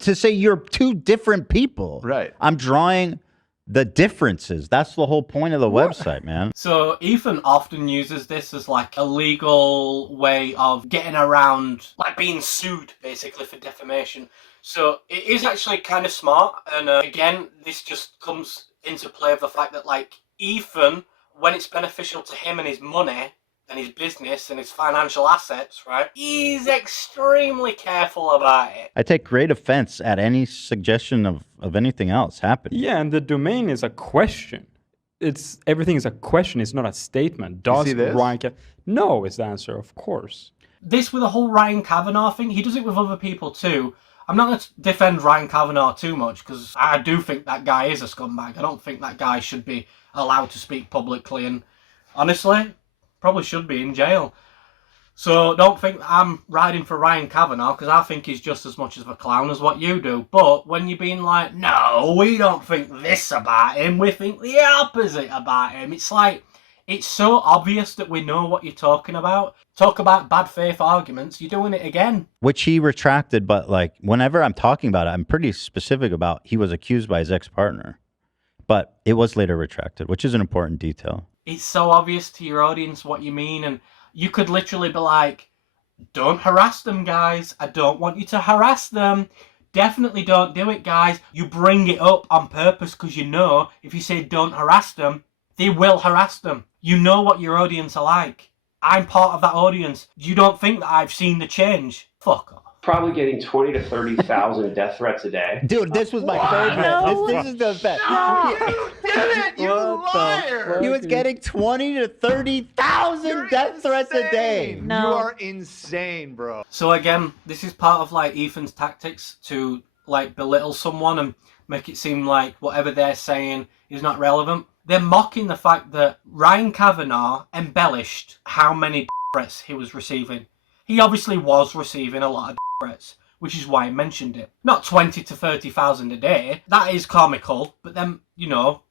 to say you're two different people. Right. I'm drawing the differences. That's the whole point of the website, man. So Ethan often uses this as like a legal way of getting around, like being sued basically for defamation. So it is actually kind of smart. And again, this just comes into play of the fact that like Ethan, when it's beneficial to him and his money and his business and his financial assets, right, he's extremely careful about it. I take great offense at any suggestion of anything else happening. Yeah, and the domain is a question. Everything is a question. It's not a statement. Does Ryan No, is the answer, of course. This with the whole Ryan Kavanaugh thing, he does it with other people too. I'm not going to defend Ryan Kavanaugh too much because I do think that guy is a scumbag. I don't think that guy should be allowed to speak publicly, and honestly, probably should be in jail. So don't think I'm riding for Ryan Kavanaugh because I think he's just as much of a clown as what you do. But when you're being like, no, we don't think this about him, we think the opposite about him. It's like, it's so obvious that we know what you're talking about. Talk about bad faith arguments, you're doing it again. Which he retracted, but like whenever I'm talking about it, I'm pretty specific about he was accused by his ex-partner. But it was later retracted, which is an important detail. It's so obvious to your audience what you mean, and you could literally be like, don't harass them, guys. I don't want you to harass them. Definitely don't do it, guys. You bring it up on purpose because you know if you say don't harass them, they will harass them. You know what your audience are like. I'm part of that audience. You don't think that I've seen the change Fuck off. Probably getting 20 to 30,000 death threats a day. Dude, this was my favorite. No. This is the best. You did it, you liar! He was getting 20 to 30,000 death threats a day. No. You are insane, bro. So again, this is part of like Ethan's tactics to like belittle someone and make it seem like whatever they're saying is not relevant. They're mocking the fact that Ryan Kavanaugh embellished how many threats he was receiving. He obviously was receiving a lot of threats, which is why I mentioned it. Not 20 to 30,000 a day. That is comical, but then, you know,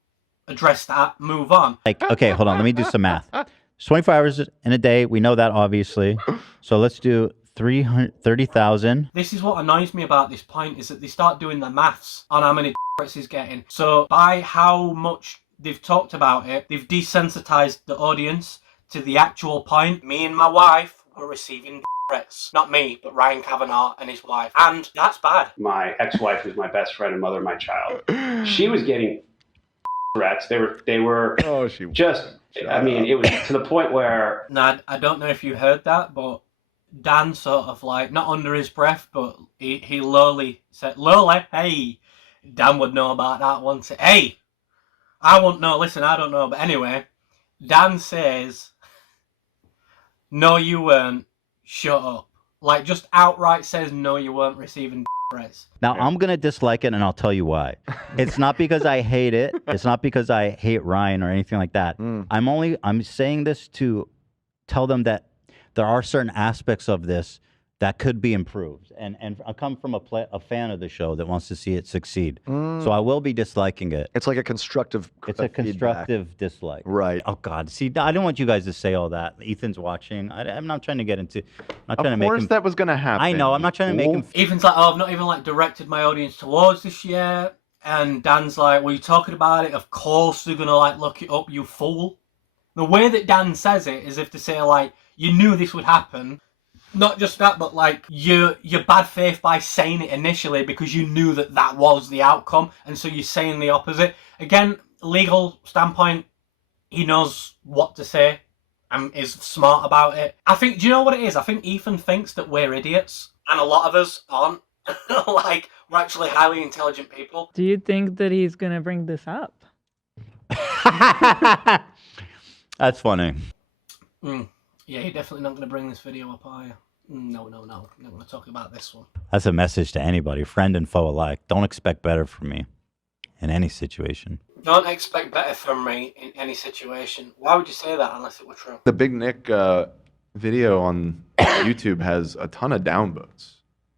address that, move on. Like, okay, hold on. Let me do some math. It's 24 hours in a day. We know that, obviously. So let's do 330,000. This is what annoys me about this point, is that they start doing the maths on how many threats he's getting. So by how much they've talked about it, they've desensitized the audience to the actual point. Me and my wife were receiving threats. Not me, but Ryan Kavanaugh and his wife. And that's bad. My ex-wife, who's my best friend and mother of my child, she was getting threats. They were just, I mean, it was to the point where... Now, I don't know if you heard that, but Dan sort of like, not under his breath, but he lowly said, Lowly, hey. Dan would know about that one. Hey, I won't know. Listen, I don't know. But anyway, Dan says, no, you weren't. Shut up. Like, just outright says, no, you weren't receiving threats. Now, I'm going to dislike it, and I'll tell you why. It's not because I hate it. It's not because I hate Ryan or anything like that. I'm saying this to tell them that there are certain aspects of this that could be improved. And I come from a fan of the show that wants to see it succeed. So I will be disliking it. It's like a constructive It's a constructive dislike. Right. Oh, God. See, I don't want you guys to say all that. Ethan's watching. I'm not trying to get into... I'm not trying to make him... that was going to happen. I know. I'm not trying to make him... Ethan's like, oh, I've not even like directed my audience towards this yet. And Dan's like, well, you're talking about it. Of course they're going to like look it up, you fool. The way that Dan says it is if to say like, you knew this would happen. Not just that, but like your bad faith by saying it initially because you knew that that was the outcome, and so you're saying the opposite. Again, legal standpoint, he knows what to say and is smart about it. I think, do you know what it is? I think Ethan thinks that we're idiots, and a lot of us aren't. Like, we're actually highly intelligent people. Do you think that he's gonna bring this up? That's funny. Yeah, you're definitely not going to bring this video up, are you? No. I'm not going to talk about this one. That's a message to anybody, friend and foe alike. Don't expect better from me in any situation. Don't expect better from me in any situation. Why would you say that unless it were true? The Big Nick video on YouTube has a ton of downvotes.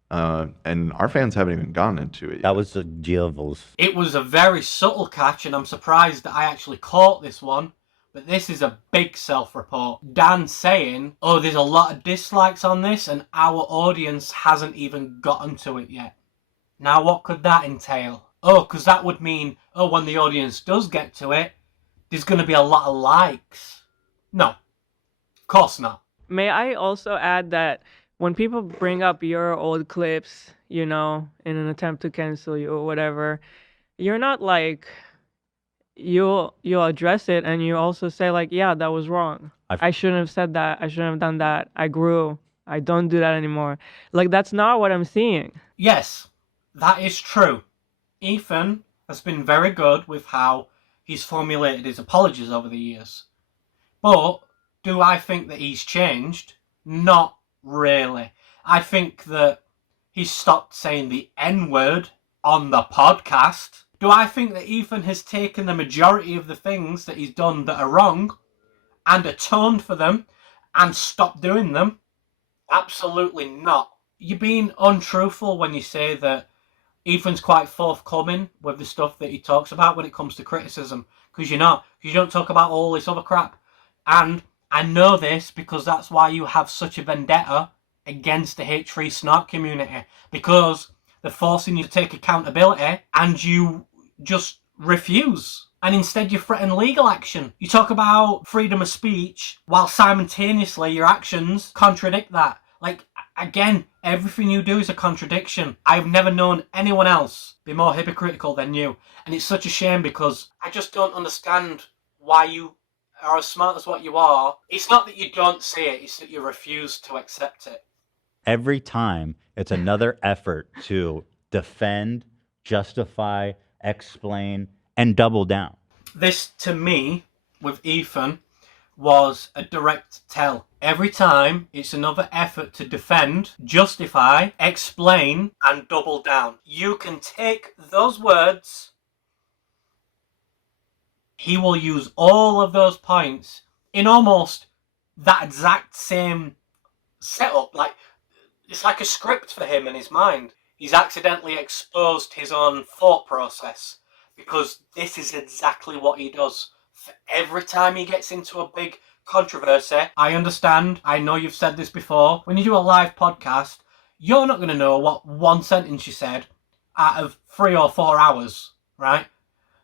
And our fans haven't even gone into it yet. That was the Gilvels. It was a very subtle catch, and I'm surprised that I actually caught this one. But this is a big self-report. Dan saying, oh, there's a lot of dislikes on this and our audience hasn't even gotten to it yet. Now, what could that entail? Oh, because that would mean, oh, when the audience does get to it, there's going to be a lot of likes. No, of course not. May I also add that when people bring up your old clips, you know, in an attempt to cancel you or whatever, you're not like... You'll address it and you also say like, yeah, that was wrong. I shouldn't have said that. I shouldn't have done that. I grew. I don't do that anymore. Like, that's not what I'm seeing. Yes, that is true. Ethan has been very good with how he's formulated his apologies over the years. But do I think that he's changed? Not really. I think that he's stopped saying the N-word on the podcast. Do I think that Ethan has taken the majority of the things that he's done that are wrong and atoned for them and stopped doing them? Absolutely not. You're being untruthful when you say that Ethan's quite forthcoming with the stuff that he talks about when it comes to criticism. Because you're not. You don't talk about all this other crap. And I know this because that's why you have such a vendetta against the hate-free Snark community. Because... they're forcing you to take accountability and you just refuse. And instead you threaten legal action. You talk about freedom of speech while simultaneously your actions contradict that. Like, again, everything you do is a contradiction. I've never known anyone else be more hypocritical than you. And it's such a shame because I just don't understand why you are as smart as what you are. It's not that you don't see it, it's that you refuse to accept it. every time it's another effort to defend, justify, explain, and double down. This, to me, with Ethan, was a direct tell. Every time, it's another effort to defend, justify, explain, and double down. You can take those words, he will use all of those points in almost that exact same setup. Like, it's like a script for him in his mind. He's accidentally exposed his own thought process, because this is exactly what he does. Every time he gets into a big controversy, I understand, I know you've said this before, when you do a live podcast, you're not going to know what one sentence you said out of 3 or 4 hours, right?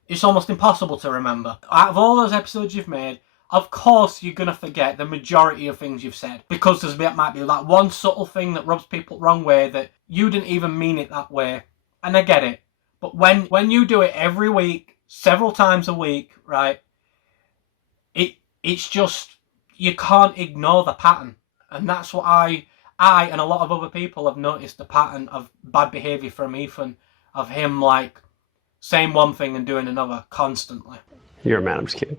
It's almost impossible to remember. Out of all those episodes you've made, of course you're going to forget the majority of things you've said, because there might be that one subtle thing that rubs people the wrong way that you didn't even mean it that way. And I get it. But when you do it every week, several times a week, right, it's just, you can't ignore the pattern. And that's what I and a lot of other people have noticed, the pattern of bad behaviour from Ethan, of him like saying one thing and doing another constantly. You're a man, I'm just kidding.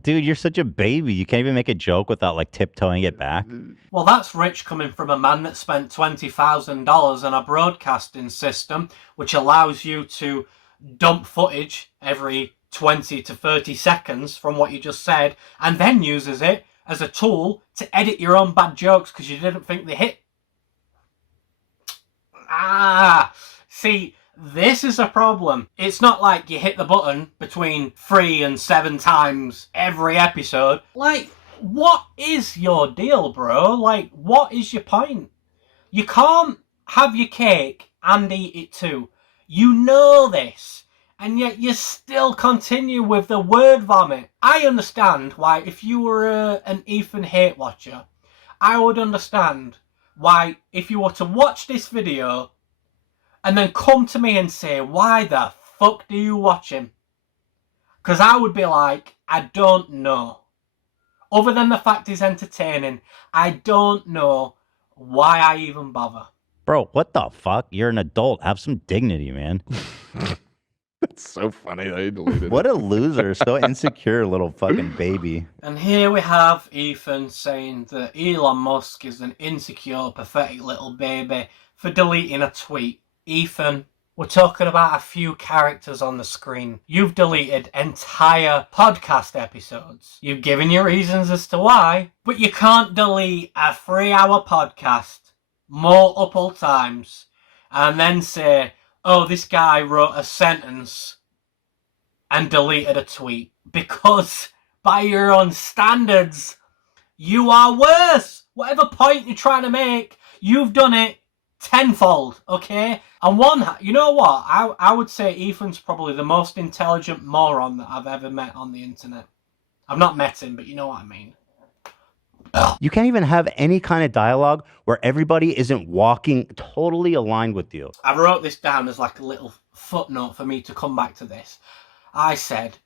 Dude, you're such a baby. You can't even make a joke without like tiptoeing it back. Well, that's rich coming from a man that spent $20,000 on a broadcasting system which allows you to dump footage every 20 to 30 seconds from what you just said, and then uses it as a tool to edit your own bad jokes because you didn't think they hit. See, this is a problem. It's not like you hit the button between 3 and 7 times every episode. Like, what is your deal, bro? Like, what is your point? You can't have your cake and eat it too. You know this. And yet you still continue with the word vomit. I understand why, if you were an Ethan hate watcher, I would understand why, if you were to watch this video and then come to me and say, why the fuck do you watch him? Because I would be like, I don't know. Other than the fact he's entertaining, I don't know why I even bother. Bro, what the fuck? You're an adult. Have some dignity, man. That's so funny that he deleted it. What a loser. So insecure little fucking baby. And here we have Ethan saying that Elon Musk is an insecure, pathetic little baby for deleting a tweet. Ethan, we're talking about a few characters on the screen. You've deleted entire podcast episodes. You've given your reasons as to why, but you can't delete a 3-hour podcast multiple times and then say, oh, this guy wrote a sentence and deleted a tweet. Because by your own standards, you are worse. Whatever point you're trying to make, you've done it tenfold, okay? And you know what? I would say Ethan's probably the most intelligent moron that I've ever met on the internet. I've not met him, but you know what I mean. You can't even have any kind of dialogue where everybody isn't walking totally aligned with you. I wrote this down as like a little footnote for me to come back to this. I said,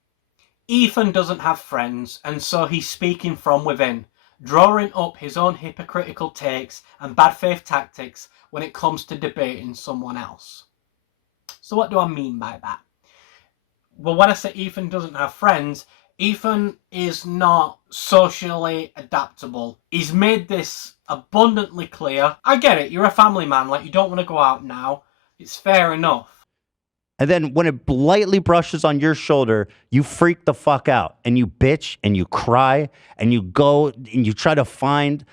Ethan doesn't have friends, and so he's speaking from within, drawing up his own hypocritical takes and bad faith tactics when it comes to debating someone else. So what do I mean by that? Well, when I say Ethan doesn't have friends, Ethan is not socially adaptable. He's made this abundantly clear. I get it, you're a family man, like you don't want to go out now. It's fair enough. And then when it lightly brushes on your shoulder, you freak the fuck out and you bitch and you cry and you go and you try to find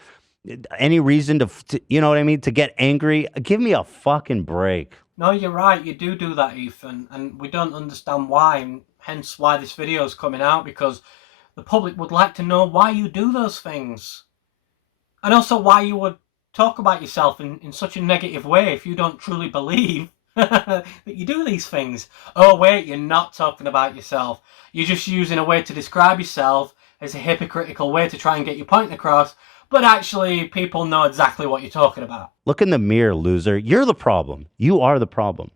any reason to you know what I mean, to get angry. Give me a fucking break. No, you're right, you do that, Ethan, and we don't understand why, and hence why this video is coming out, because the public would like to know why you do those things. And also why you would talk about yourself in such a negative way if you don't truly believe that you do these things. Oh wait, you're not talking about yourself. You're just using a way to describe yourself as a hypocritical way to try and get your point across, but actually people know exactly what you're talking about. Look in the mirror, loser. You're the problem. You are the problem.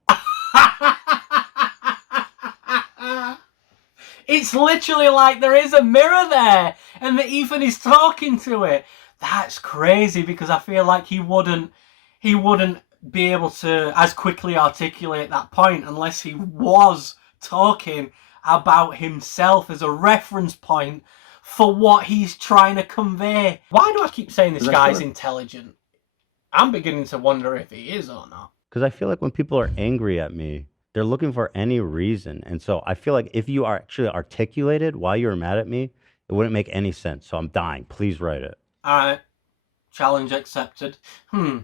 It's literally like there is a mirror there and that Ethan is talking to it. That's crazy, because I feel like he wouldn't be able to as quickly articulate that point unless he was talking about himself as a reference point for what he's trying to convey. Why do I keep saying this guy's intelligent? I'm beginning to wonder if he is or not. Because I feel like when people are angry at me, they're looking for any reason. And so I feel like if you are actually articulated why you're mad at me, it wouldn't make any sense. So I'm dying. Please write it. All right. Challenge accepted.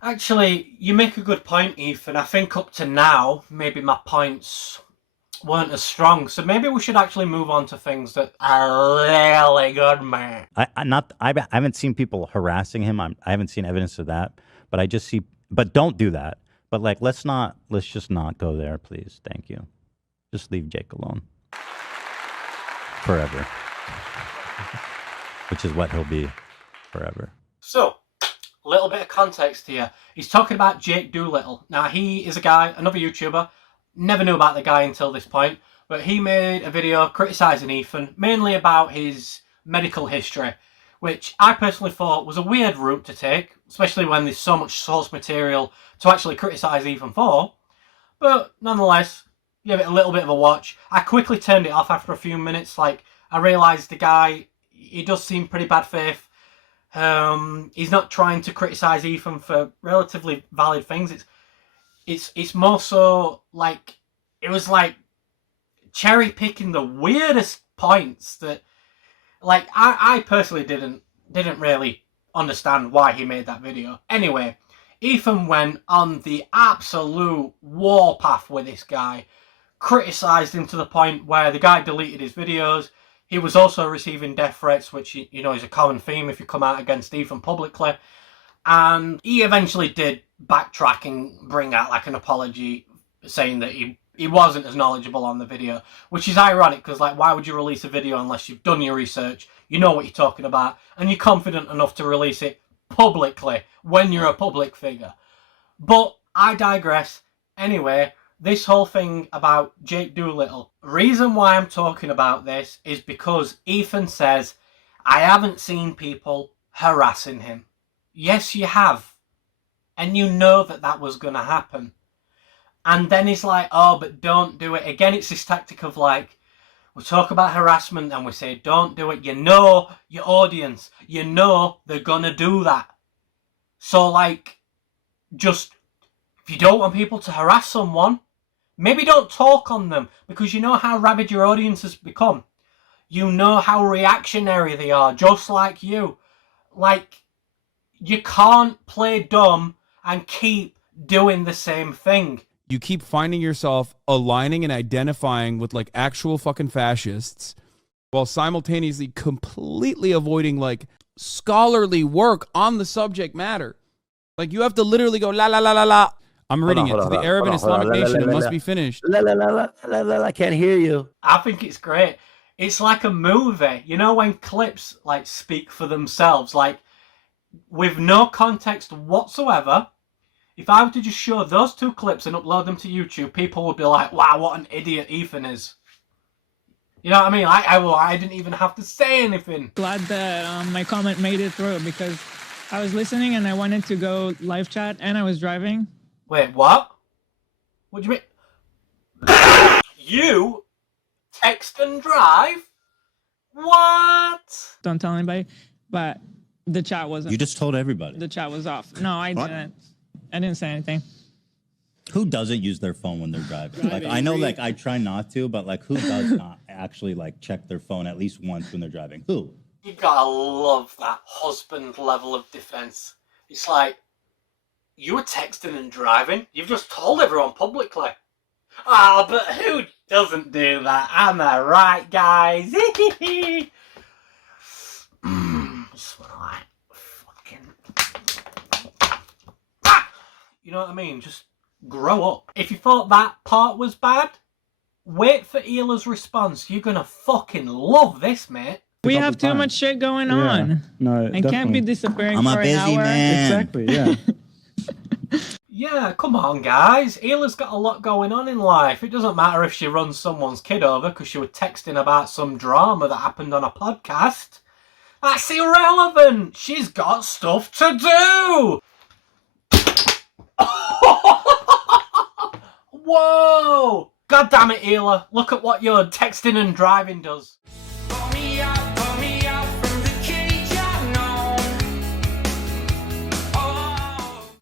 Actually, you make a good point, Ethan. I think up to now, maybe my points weren't as strong. So maybe we should actually move on to things that are really good, man. I haven't seen people harassing him. I haven't seen evidence of that. But I just see. But don't do that. But like, let's just not go there, please. Thank you. Just leave Jake alone. Forever. Which is what he'll be forever. So, a little bit of context here. He's talking about Jake Doolittle. Now, he is a guy, another YouTuber. Never knew about the guy until this point. But he made a video criticising Ethan, mainly about his medical history, which I personally thought was a weird route to take, especially when there's so much source material to actually criticise Ethan for. But nonetheless, give it a little bit of a watch. I quickly turned it off after a few minutes. Like, I realised the guy, he does seem pretty bad faith. He's not trying to criticise Ethan for relatively valid things. It's more so like, it was like cherry picking the weirdest points that, like, I personally didn't really understand why he made that video. Anyway, Ethan went on the absolute warpath with this guy, criticised him to the point where the guy deleted his videos. He was also receiving death threats, which, you know, is a common theme if you come out against Ethan publicly. And he eventually did backtrack and bring out like an apology, saying that he wasn't as knowledgeable on the video, which is ironic because, like, why would you release a video unless you've done your research, you know what you're talking about, and you're confident enough to release it publicly when you're a public figure? But I digress. Anyway, this whole thing about Jake Doolittle, reason why I'm talking about this is because Ethan says, I haven't seen people harassing him. Yes, you have. And you know that that was going to happen. And then he's like, oh, but don't do it. Again, it's this tactic of like, we talk about harassment and we say, don't do it. You know your audience. You know they're going to do that. So, like, just, if you don't want people to harass someone, maybe don't talk on them, because you know how rabid your audience has become. You know how reactionary they are, just like you. Like, you can't play dumb and keep doing the same thing. You keep finding yourself aligning and identifying with like actual fucking fascists while simultaneously completely avoiding like scholarly work on the subject matter. Like, you have to literally go la la la la la. I'm reading it. To the Arab and Islamic nation, it must be finished. I can't hear you. I think it's great. It's like a movie. You know when clips like speak for themselves, like with no context whatsoever. If I were to just show those two clips and upload them to YouTube, people would be like, wow, what an idiot Ethan is. You know what I mean? I didn't even have to say anything. Glad that my comment made it through, because I was listening and I wanted to go live chat and I was driving. Wait, what? What do you mean? You text and drive? What? Don't tell anybody, but the chat wasn't. You just told everybody. The chat was off. No, I didn't. I didn't say anything. Who doesn't use their phone when they're driving? Like, I know, like, I try not to, but like, who does not actually like check their phone at least once when they're driving? Who? You gotta love that husband level of defense. It's like, you were texting and driving. You've just told everyone publicly. Ah, but who doesn't do that? Am I right, guys? Just wanna like fucking. You know what I mean? Just grow up. If you thought that part was bad, wait for Hila's response. You're gonna fucking love this, mate. We have too much shit going on. No, I can't be disappearing I'm for a busy an hour. man. Exactly, yeah. Yeah, come on, guys. Hila's got a lot going on in life. It doesn't matter if she runs someone's kid over because she was texting about some drama that happened on a podcast. That's irrelevant. She's got stuff to do. Whoa! God damn it, Hila. Look at what your texting and driving does.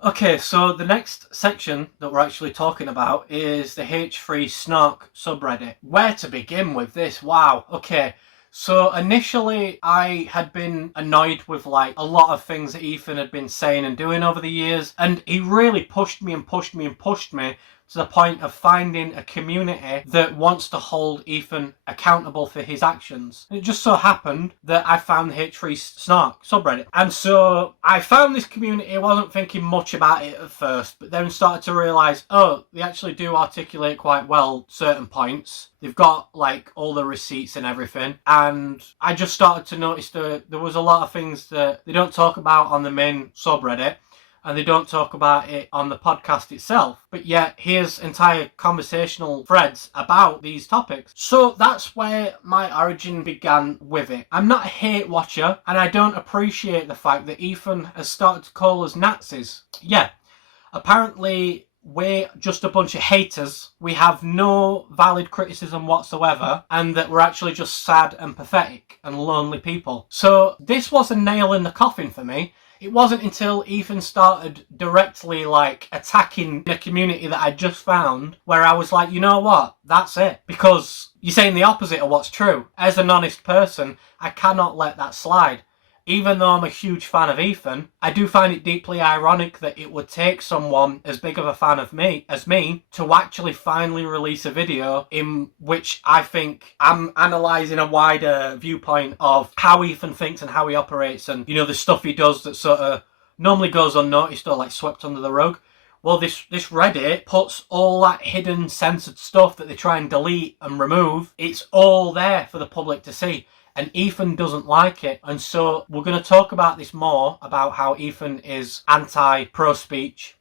Okay, so the next section that we're actually talking about is the H3 Snark subreddit. Where to begin with this? Wow. Okay. So initially I had been annoyed with like a lot of things that Ethan had been saying and doing over the years, and he really pushed me and pushed me and pushed me to the point of finding a community that wants to hold Ethan accountable for his actions. It just so happened that I found the H3 Snark subreddit. And so I found this community, I wasn't thinking much about it at first, but then started to realise, oh, they actually do articulate quite well certain points. They've got like all the receipts and everything. And I just started to notice that there was a lot of things that they don't talk about on the main subreddit, and they don't talk about it on the podcast itself, but yet here's entire conversational threads about these topics. So that's where my origin began with it. I'm not a hate watcher, and I don't appreciate the fact that Ethan has started to call us Nazis. Yeah, apparently we're just a bunch of haters. We have no valid criticism whatsoever, and that we're actually just sad and pathetic and lonely people. So this was a nail in the coffin for me. It wasn't until Ethan started directly like attacking the community that I just found where I was like, you know what? That's it. Because you're saying the opposite of what's true. As an honest person, I cannot let that slide. Even though I'm a huge fan of Ethan, I do find it deeply ironic that it would take someone as big of a fan of me as me to actually finally release a video in which I think I'm analysing a wider viewpoint of how Ethan thinks and how he operates, and, you know, the stuff he does that sort of normally goes unnoticed or like swept under the rug. Well, this Reddit puts all that hidden censored stuff that they try and delete and remove. It's all there for the public to see. And Ethan doesn't like it. And so we're going to talk about this more, about how Ethan is anti-pro speech.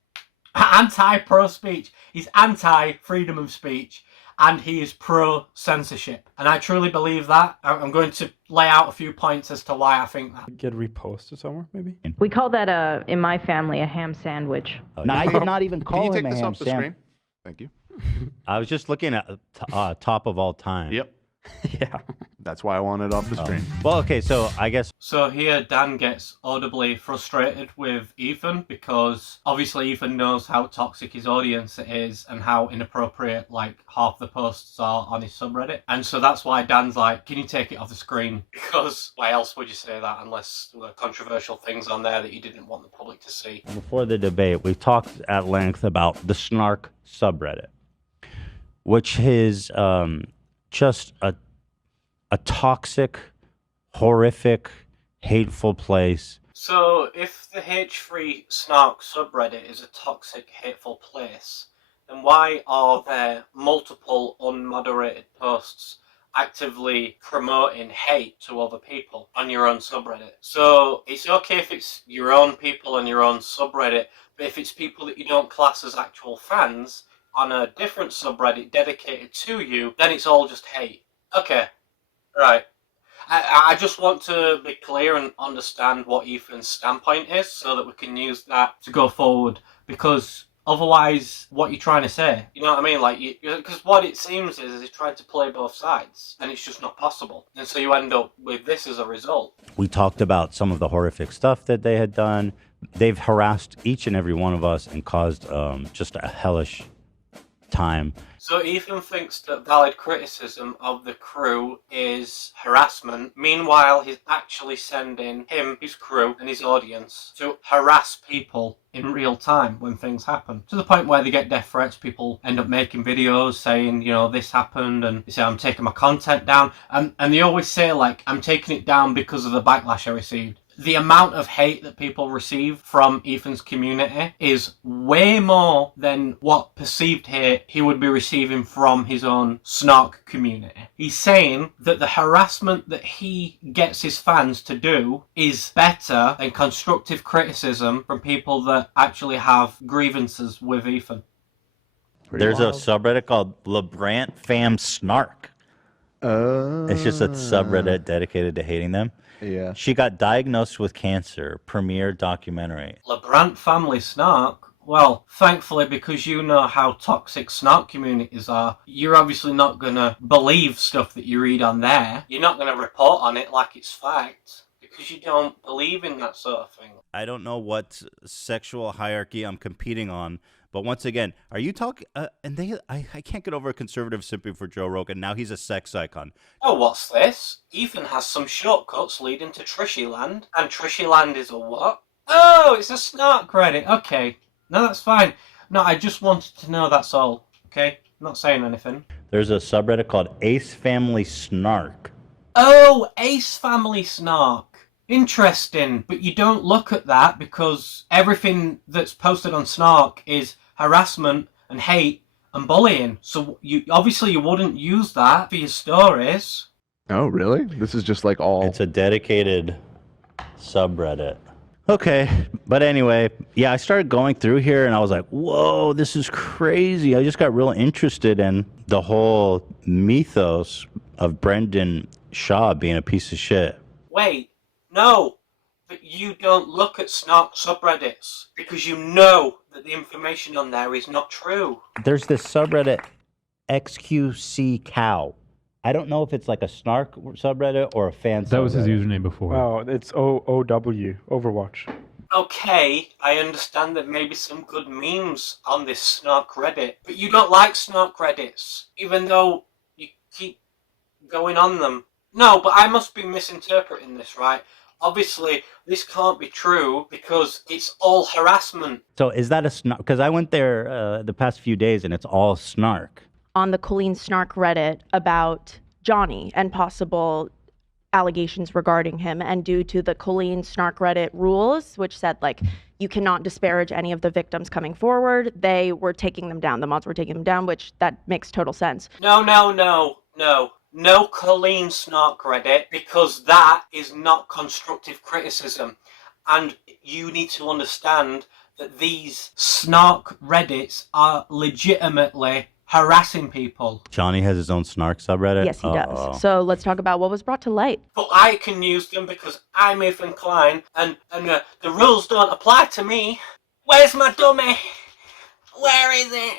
Anti-pro speech. He's anti-freedom of speech. And he is pro-censorship. And I truly believe that. I'm going to lay out a few points as to why I think that. Get reposted somewhere, maybe? We call that, in my family, a ham sandwich. No, I did not even call Can you him take a this ham off the sandwich. screen? Thank you. I was just looking at top of all time. Yep. Yeah. That's why I want it off the screen. Well, okay, so I guess... So here Dan gets audibly frustrated with Ethan because obviously Ethan knows how toxic his audience is and how inappropriate like half the posts are on his subreddit. And so that's why Dan's like, can you take it off the screen? Because why else would you say that unless there were controversial things on there that you didn't want the public to see? Before the debate, we talked at length about the Snark subreddit, which is just a toxic, horrific, hateful place. So if the H3 Snark subreddit is a toxic, hateful place, then why are there multiple unmoderated posts actively promoting hate to other people on your own subreddit? So it's okay if it's your own people on your own subreddit, but if it's people that you don't class as actual fans on a different subreddit dedicated to you, then it's all just hate. Okay. Right. I just want to be clear and understand what Ethan's standpoint is so that we can use that to go forward, because otherwise what you're trying to say, you know what I mean? Like, because what it seems is he's trying to play both sides and it's just not possible. And so you end up with this as a result. We talked about some of the horrific stuff that they had done. They've harassed each and every one of us and caused just a hellish time. So Ethan thinks that valid criticism of the crew is harassment. Meanwhile, he's actually sending him, his crew, and his audience to harass people in real time when things happen. To the point where they get death threats, people end up making videos saying, you know, this happened, and they say, I'm taking my content down. And they always say, like, I'm taking it down because of the backlash I received. The amount of hate that people receive from Ethan's community is way more than what perceived hate he would be receiving from his own Snark community. He's saying that the harassment that he gets his fans to do is better than constructive criticism from people that actually have grievances with Ethan. There's a subreddit called LeBrant Fam Snark. It's just a subreddit dedicated to hating them. Yeah. She got diagnosed with cancer. Premiere documentary. LeBrant family Snark. Well, thankfully, because you know how toxic Snark communities are, you're obviously not going to believe stuff that you read on there. You're not going to report on it like it's fact, because you don't believe in that sort of thing. I don't know what sexual hierarchy I'm competing on, but once again, are you talking? I can't get over a conservative simping for Joe Rogan. Now he's a sex icon. Oh, what's this? Ethan has some shortcuts leading to Trishyland, and Trishyland is a what? Oh, it's a Snark Reddit. Okay. No, that's fine. No, I just wanted to know, that's all. Okay? Not saying anything. There's a subreddit called Ace Family Snark. Oh, Ace Family Snark. Interesting. But you don't look at that because everything that's posted on Snark is harassment and hate and bullying. So you wouldn't use that for your stories. Oh, really? This is just like all... It's a dedicated subreddit. Okay, but anyway, yeah, I started going through here and I was like, whoa, this is crazy. I just got real interested in the whole mythos of Brendan Shaw being a piece of shit. Wait, no, but you don't look at Snark subreddits because you know that the information on there is not true. There's this subreddit XQC Cow. I don't know if it's like a Snark subreddit or a fan subreddit. That was his username before. Oh, it's OOW, Overwatch. Okay, I understand that maybe some good memes on this Snark Reddit, but you don't like Snark Reddits, even though you keep going on them. No, but I must be misinterpreting this, right? Obviously, this can't be true because it's all harassment. So is that a Snark? Because I went there the past few days and it's all Snark. On the Colleen Snark Reddit about Johnny and possible allegations regarding him, and due to the Colleen Snark Reddit rules, which said like you cannot disparage any of the victims coming forward, they were taking them down. The mods were taking them down, which that makes total sense. No Colleen Snark Reddit, because that is not constructive criticism. And you need to understand that these Snark Reddits are legitimately harassing people. Johnny has his own Snark subreddit? Yes, he does. So let's talk about what was brought to light. But I can use them because I'm Ethan Klein, and the rules don't apply to me. Where's my dummy? Where is it?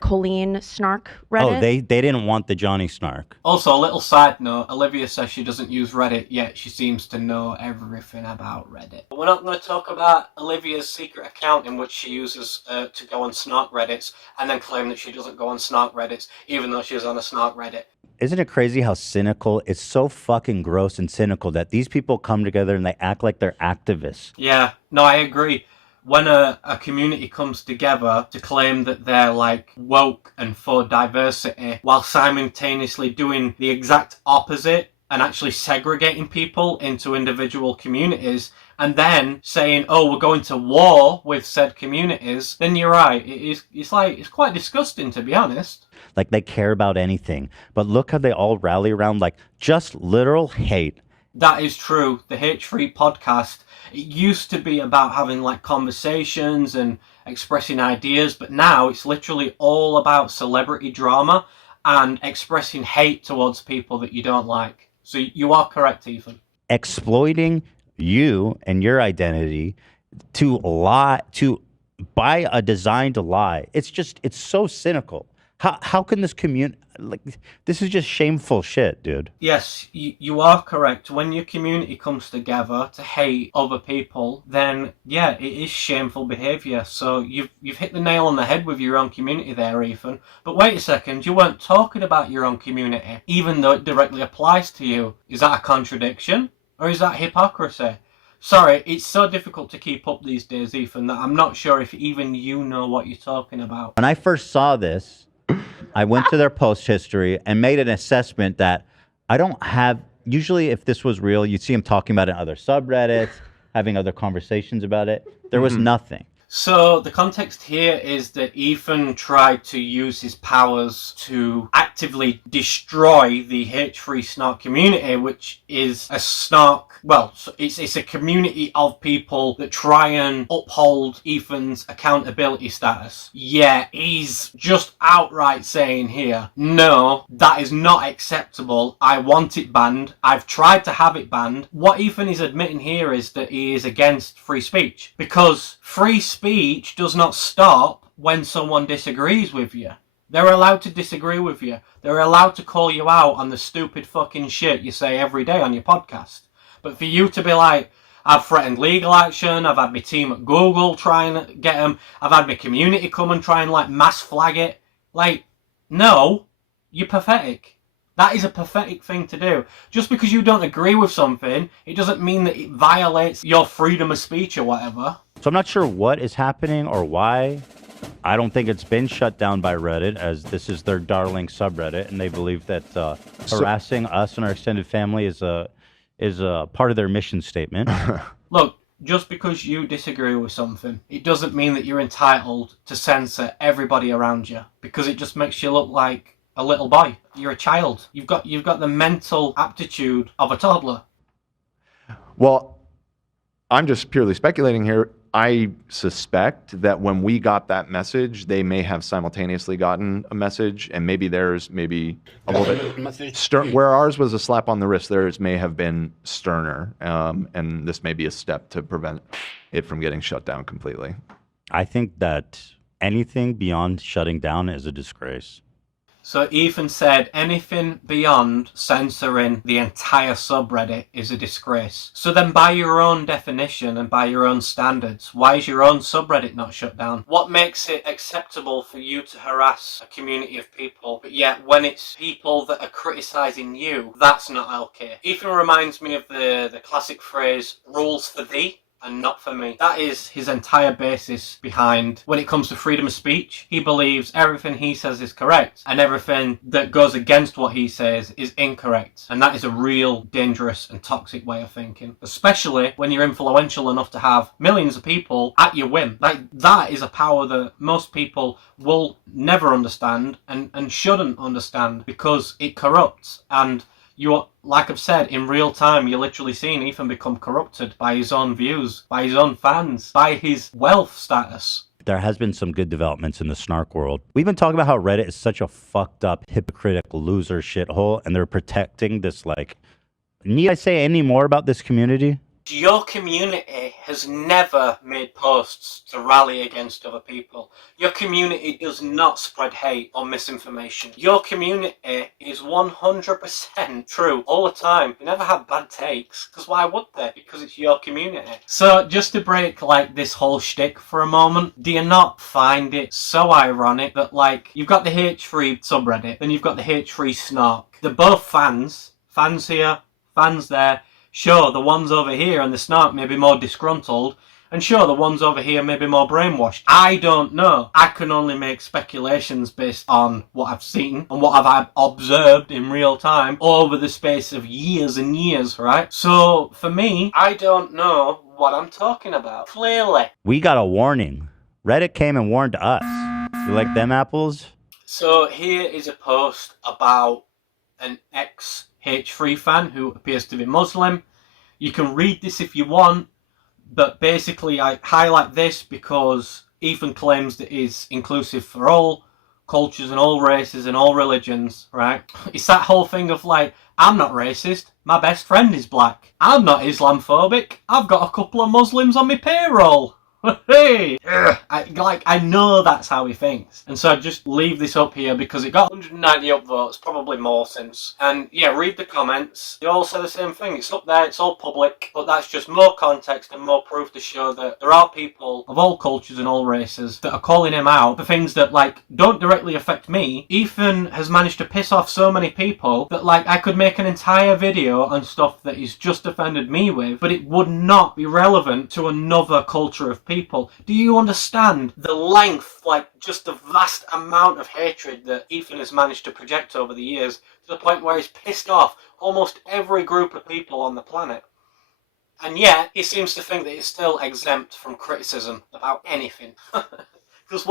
Colleen Snark Reddit. Oh, they didn't want the Johnny Snark. Also, a little side note, Olivia says she doesn't use Reddit, yet she seems to know everything about Reddit. But we're not going to talk about Olivia's secret account in which she uses to go on Snark Reddits, and then claim that she doesn't go on Snark Reddits, even though she's on a Snark Reddit. Isn't it crazy how cynical? It's so fucking gross and cynical that these people come together and they act like they're activists. Yeah, no, I agree. When a community comes together to claim that they're like woke and for diversity while simultaneously doing the exact opposite and actually segregating people into individual communities and then saying, oh, we're going to war with said communities, then you're right. It's quite disgusting, to be honest. Like they care about anything. But look how they all rally around like just literal hate. That is true. The H3 podcast, it used to be about having like conversations and expressing ideas, but now it's literally all about celebrity drama and expressing hate towards people that you don't like. So you are correct, Ethan. Exploiting you and your identity to lie, to buy a designed lie. It's so cynical. How can this community, like, this is just shameful shit, dude. Yes, you are correct. When your community comes together to hate other people, then yeah, it is shameful behaviour. So you've hit the nail on the head with your own community there, Ethan. But wait a second, you weren't talking about your own community, even though it directly applies to you. Is that a contradiction? Or is that hypocrisy? Sorry, it's so difficult to keep up these days, Ethan, that I'm not sure if even you know what you're talking about. When I first saw this, I went to their post history and made an assessment that I don't have. Usually, if this was real, you'd see them talking about it in other subreddits, having other conversations about it. There was nothing. So the context here is that Ethan tried to use his powers to actively destroy the H3 Snark community, which is a Snark, well, it's a community of people that try and uphold Ethan's accountability status. Yet he's just outright saying here, no, that is not acceptable. I want it banned. I've tried to have it banned. What Ethan is admitting here is that he is against free speech, because free speech does not stop when someone disagrees with you. They're allowed to disagree with you. They're allowed to call you out on the stupid fucking shit you say every day on your podcast. But for you to be like, I've threatened legal action, I've had my team at Google try and get them, I've had my community come and try and like mass flag it. Like, no, you're pathetic. That is a pathetic thing to do. Just because you don't agree with something, it doesn't mean that it violates your freedom of speech or whatever. So I'm not sure what is happening or why. I don't think it's been shut down by Reddit, as this is their darling subreddit, and they believe that harassing us and our extended family is a part of their mission statement. Look, just because you disagree with something, it doesn't mean that you're entitled to censor everybody around you, because it just makes you look like a little boy. You're a child. You've got the mental aptitude of a toddler. Well, I'm just purely speculating here. I suspect that when we got that message, they may have simultaneously gotten a message, and maybe theirs maybe a little bit stern. Where ours was a slap on the wrist, theirs may have been sterner, and this may be a step to prevent it from getting shut down completely. I think that anything beyond shutting down is a disgrace. So Ethan said anything beyond censoring the entire subreddit is a disgrace. So then by your own definition and by your own standards, why is your own subreddit not shut down? What makes it acceptable for you to harass a community of people, but yet when it's people that are criticising you, that's not okay? Ethan reminds me of the classic phrase, rules for thee and not for me. That is his entire basis behind when it comes to freedom of speech. He believes everything he says is correct and everything that goes against what he says is incorrect. And that is a real dangerous and toxic way of thinking, especially when you're influential enough to have millions of people at your whim. Like, that is a power that most people will never understand and shouldn't understand, because it corrupts. And you're, like I've said, in real time, you're literally seeing Ethan become corrupted by his own views, by his own fans, by his wealth status. There has been some good developments in the Snark world. We've been talking about how Reddit is such a fucked up, hypocritical loser shithole, and they're protecting this, like... Need I say any more about this community? Your community has never made posts to rally against other people. Your community does not spread hate or misinformation. Your community is 100% true all the time. You never have bad takes, because why would they? Because it's your community. So just to break like this whole shtick for a moment, do you not find it so ironic that like you've got the H3 subreddit, then you've got the H3 Snark. They're both fans here, fans there. Sure, the ones over here and the Snark may be more disgruntled, and sure, the ones over here may be more brainwashed. I don't know. I can only make speculations based on what I've seen and what I've observed in real time over the space of years and years, right? So, for me, I don't know what I'm talking about. Clearly. We got a warning. Reddit came and warned us. You like them apples? So, here is a post about an ex-H3 fan who appears to be Muslim. You can read this if you want, but basically I highlight this because Ethan claims that he's inclusive for all cultures and all races and all religions, right? It's that whole thing of like, I'm not racist, my best friend is black. I'm not Islamophobic, I've got a couple of Muslims on my payroll. Hey! I know that's how he thinks. And so I just leave this up here because it got 190 upvotes, probably more since. And yeah, read the comments. They all say the same thing. It's up there, it's all public, but that's just more context and more proof to show that there are people of all cultures and all races that are calling him out for things that, like, don't directly affect me. Ethan has managed to piss off so many people that, like, I could make an entire video on stuff that he's just offended me with, but it would not be relevant to another culture of people. Do you understand the length, like just the vast amount of hatred that Ethan has managed to project over the years, to the point where he's pissed off almost every group of people on the planet? And yet, he seems to think that he's still exempt from criticism about anything. Because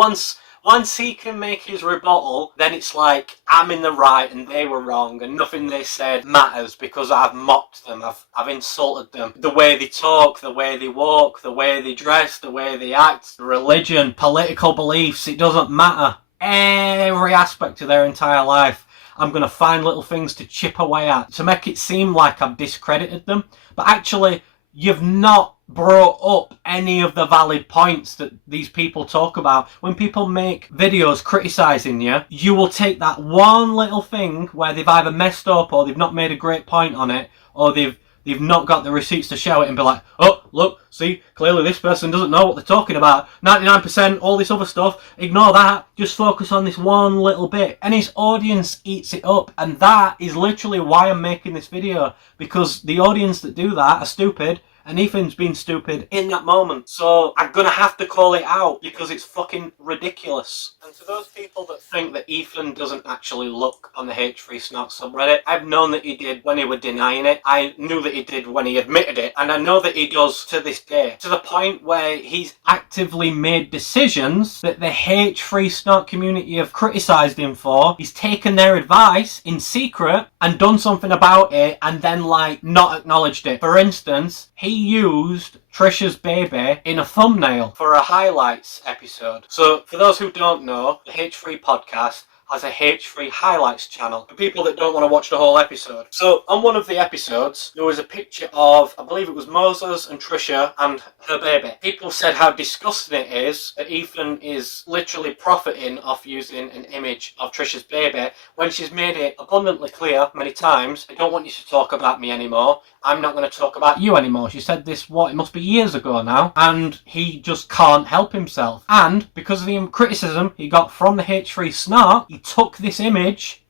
once he can make his rebuttal, then it's like, I'm in the right and they were wrong and nothing they said matters because I've mocked them, I've insulted them. The way they talk, the way they walk, the way they dress, the way they act, religion, political beliefs, it doesn't matter. Every aspect of their entire life, I'm going to find little things to chip away at to make it seem like I've discredited them. But actually, you've not brought up any of the valid points that these people talk about. When people make videos criticising you, you will take that one little thing where they've either messed up or they've not made a great point on it, or they've not got the receipts to show it and be like, oh, look, see, clearly this person doesn't know what they're talking about. 99%, all this other stuff, ignore that. Just focus on this one little bit. And his audience eats it up. And that is literally why I'm making this video. Because the audience that do that are stupid. And Ethan's been stupid in that moment. So I'm gonna have to call it out because it's fucking ridiculous. And to those people that think that Ethan doesn't actually look on the H3 Snark subreddit, I've known that he did when he was denying it. I knew that he did when he admitted it. And I know that he does to this day. To the point where he's actively made decisions that the H3 Snark community have criticised him for. He's taken their advice in secret and done something about it and then like not acknowledged it. For instance, he used Trisha's baby in a thumbnail for a highlights episode. So for those who don't know, the H3 podcast has a H3 highlights channel for people that don't want to watch the whole episode. So on one of the episodes, there was a picture of, I believe it was Moses and Trisha and her baby. People said how disgusting it is that Ethan is literally profiting off using an image of Trisha's baby when she's made it abundantly clear many times, I don't want you to talk about me anymore. I'm not going to talk about you anymore. She said this, it must be years ago now, and he just can't help himself. And because of the criticism he got from the H3 Snark, he took this image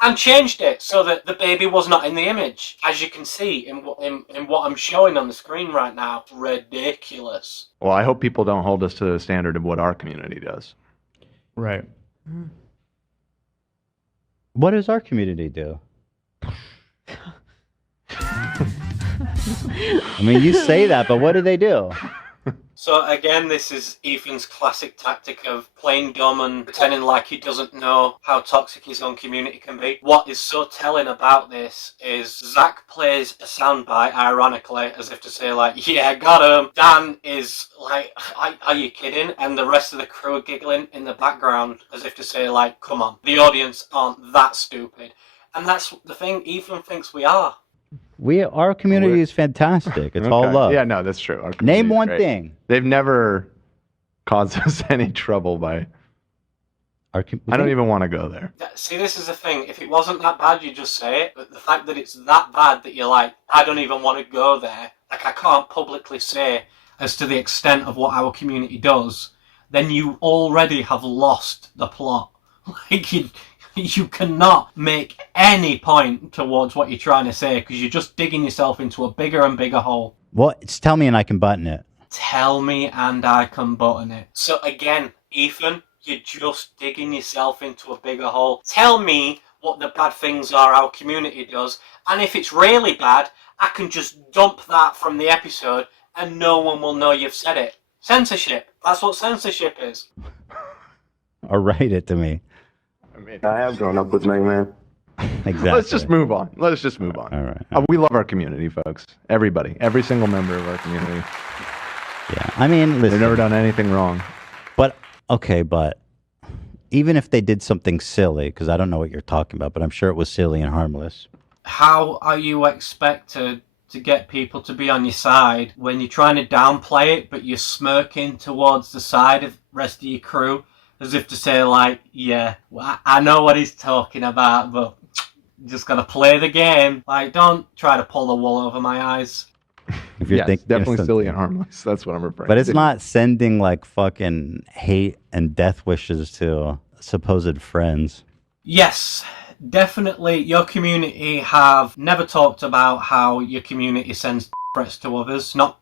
and changed it so that the baby was not in the image. As you can see in what I'm showing on the screen right now. Ridiculous. Well, I hope people don't hold us to the standard of what our community does. Right. What does our community do? I mean, you say that, but what do they do? So again, this is Ethan's classic tactic of playing dumb and pretending like he doesn't know how toxic his own community can be. What is so telling about this is Zach plays a soundbite, ironically, as if to say like, yeah, got him. Dan is like, are you kidding? And the rest of the crew are giggling in the background as if to say like, come on, the audience aren't that stupid. And that's the thing, Ethan thinks we are. Our community is fantastic. It's all love. Yeah, no, that's true. Name one thing. They've never caused us any trouble by. I don't even want to go there. See, this is the thing. If it wasn't that bad, you just say it. But the fact that it's that bad that you're like, I don't even want to go there. Like, I can't publicly say as to the extent of what our community does. Then you already have lost the plot. Like, you cannot make any point towards what you're trying to say because you're just digging yourself into a bigger and bigger hole. What? Tell me and I can button it. Tell me and I can button it. So again, Ethan, you're just digging yourself into a bigger hole. Tell me what the bad things are our community does, and if it's really bad, I can just dump that from the episode and no one will know you've said it. Censorship. That's what censorship is. Or write it to me. I have grown up with Mega Man. Exactly. Let's just move on. Let's just move on. All right. We love our community, folks. Everybody. Every single member of our community. Yeah. I mean, listen. They've never done anything wrong. But, okay, but even if they did something silly, because I don't know what you're talking about, but I'm sure it was silly and harmless. How are you expected to get people to be on your side when you're trying to downplay it, but you're smirking towards the side of the rest of your crew? As if to say, like, yeah, I know what he's talking about, but just gotta play the game. Like, don't try to pull the wool over my eyes. If you're thinking definitely silly and harmless. That's what I'm referring to. But it's not sending, like, fucking hate and death wishes to supposed friends. Yes, definitely your community have never talked about how your community sends threats to others. Not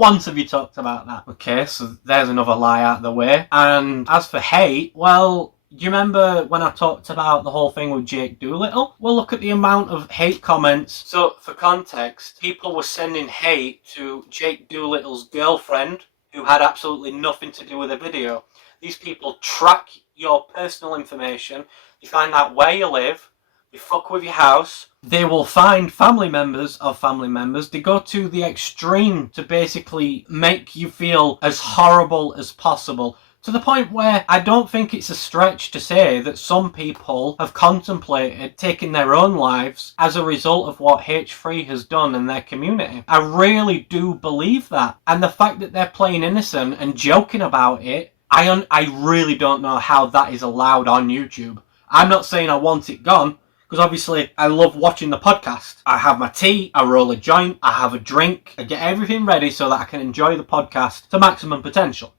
once have you talked about that. Okay, so there's another lie out of the way. And as for hate, well, Do you remember when I talked about the whole thing with Jake Doolittle? Well, look at the amount of hate comments. So, for context, people were sending hate to Jake Doolittle's girlfriend, who had absolutely nothing to do with the video. These people track your personal information, they find out where you live, they fuck with your house, they will find family members of family members, they go to the extreme to basically make you feel as horrible as possible. To the point where I don't think it's a stretch to say that some people have contemplated taking their own lives as a result of what H3 has done in their community. I really do believe that. And the fact that they're playing innocent and joking about it, I really don't know how that is allowed on YouTube. I'm not saying I want it gone, because obviously I love watching the podcast. I have my tea, I roll a joint, I have a drink, I get everything ready so that I can enjoy the podcast to maximum potential.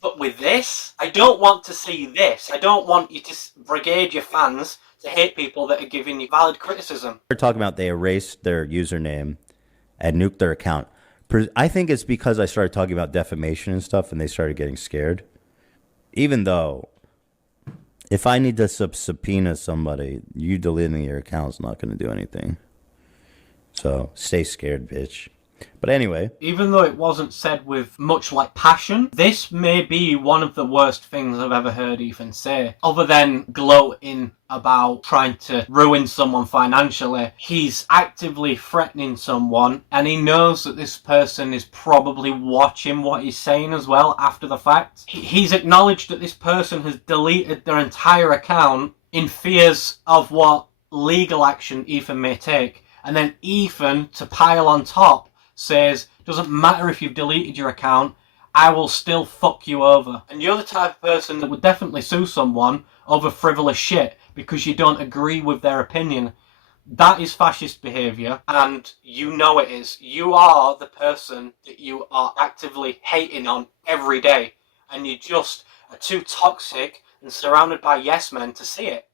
But with this, I don't want to see this. I don't want you to brigade your fans to hate people that are giving you valid criticism. They're talking about they erased their username and nuked their account. I think it's because I started talking about defamation and stuff and they started getting scared. Even though, if I need to subpoena somebody, you deleting your account's not going to do anything. So, stay scared, bitch. But anyway. Even though it wasn't said with much like passion, this may be one of the worst things I've ever heard Ethan say. Other than gloating about trying to ruin someone financially, he's actively threatening someone and he knows that this person is probably watching what he's saying as well after the fact. He's acknowledged that this person has deleted their entire account in fears of what legal action Ethan may take. And then Ethan, to pile on top, says, doesn't matter if you've deleted your account, I will still fuck you over. And you're the type of person that would definitely sue someone over frivolous shit because you don't agree with their opinion. That is fascist behaviour, and you know it is. You are the person that you are actively hating on every day, and you just are too toxic and surrounded by yes men to see it.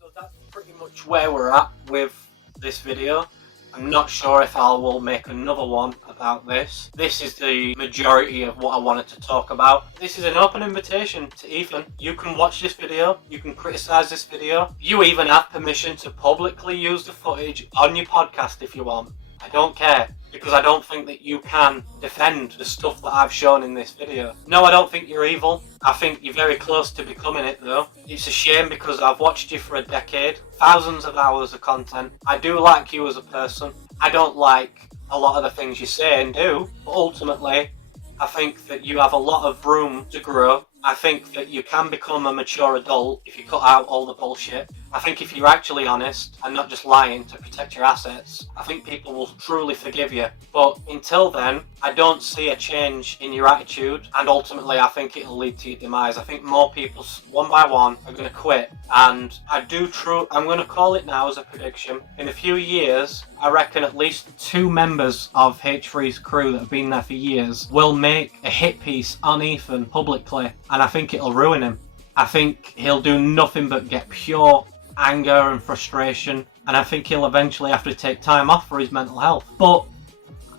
So that's pretty much where we're at with this video. I'm not sure if I will make another one about this. This is the majority of what I wanted to talk about. This is an open invitation to Ethan. You can watch this video, you can criticise this video. You even have permission to publicly use the footage on your podcast if you want. I don't care, because I don't think that you can defend the stuff that I've shown in this video. No, I don't think you're evil. I think you're very close to becoming it though. It's a shame because I've watched you for a decade, thousands of hours of content. I do like you as a person. I don't like a lot of the things you say and do, but ultimately, I think that you have a lot of room to grow. I think that you can become a mature adult if you cut out all the bullshit. I think if you're actually honest and not just lying to protect your assets, I think people will truly forgive you. But until then, I don't see a change in your attitude, and ultimately I think it'll lead to your demise. I think more people, one by one, are going to quit, and I'm going to call it now as a prediction. In a few years, I reckon at least 2 members of H3's crew that have been there for years will make a hit piece on Ethan publicly, and I think it'll ruin him. I think he'll do nothing but get pure anger and frustration, and I think he'll eventually have to take time off for his mental health. But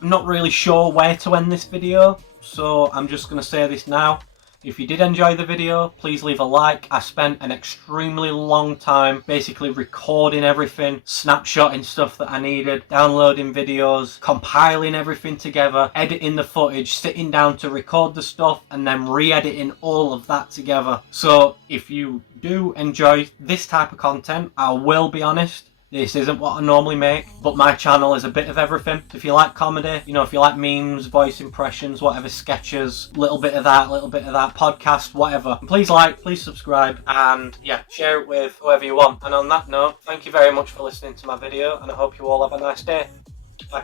I'm not really sure where to end this video, so I'm just going to say this now. If you did enjoy the video, please leave a like. I spent an extremely long time basically recording everything, snapshotting stuff that I needed, downloading videos, compiling everything together, editing the footage, sitting down to record the stuff, and then re-editing all of that together. So if you do enjoy this type of content, I will be honest, this isn't what I normally make, but my channel is a bit of everything. If you like comedy, you know, if you like memes, voice impressions, whatever, sketches, little bit of that, podcast, whatever. Please like, please subscribe, and yeah, share it with whoever you want. And on that note, thank you very much for listening to my video, and I hope you all have a nice day. Bye.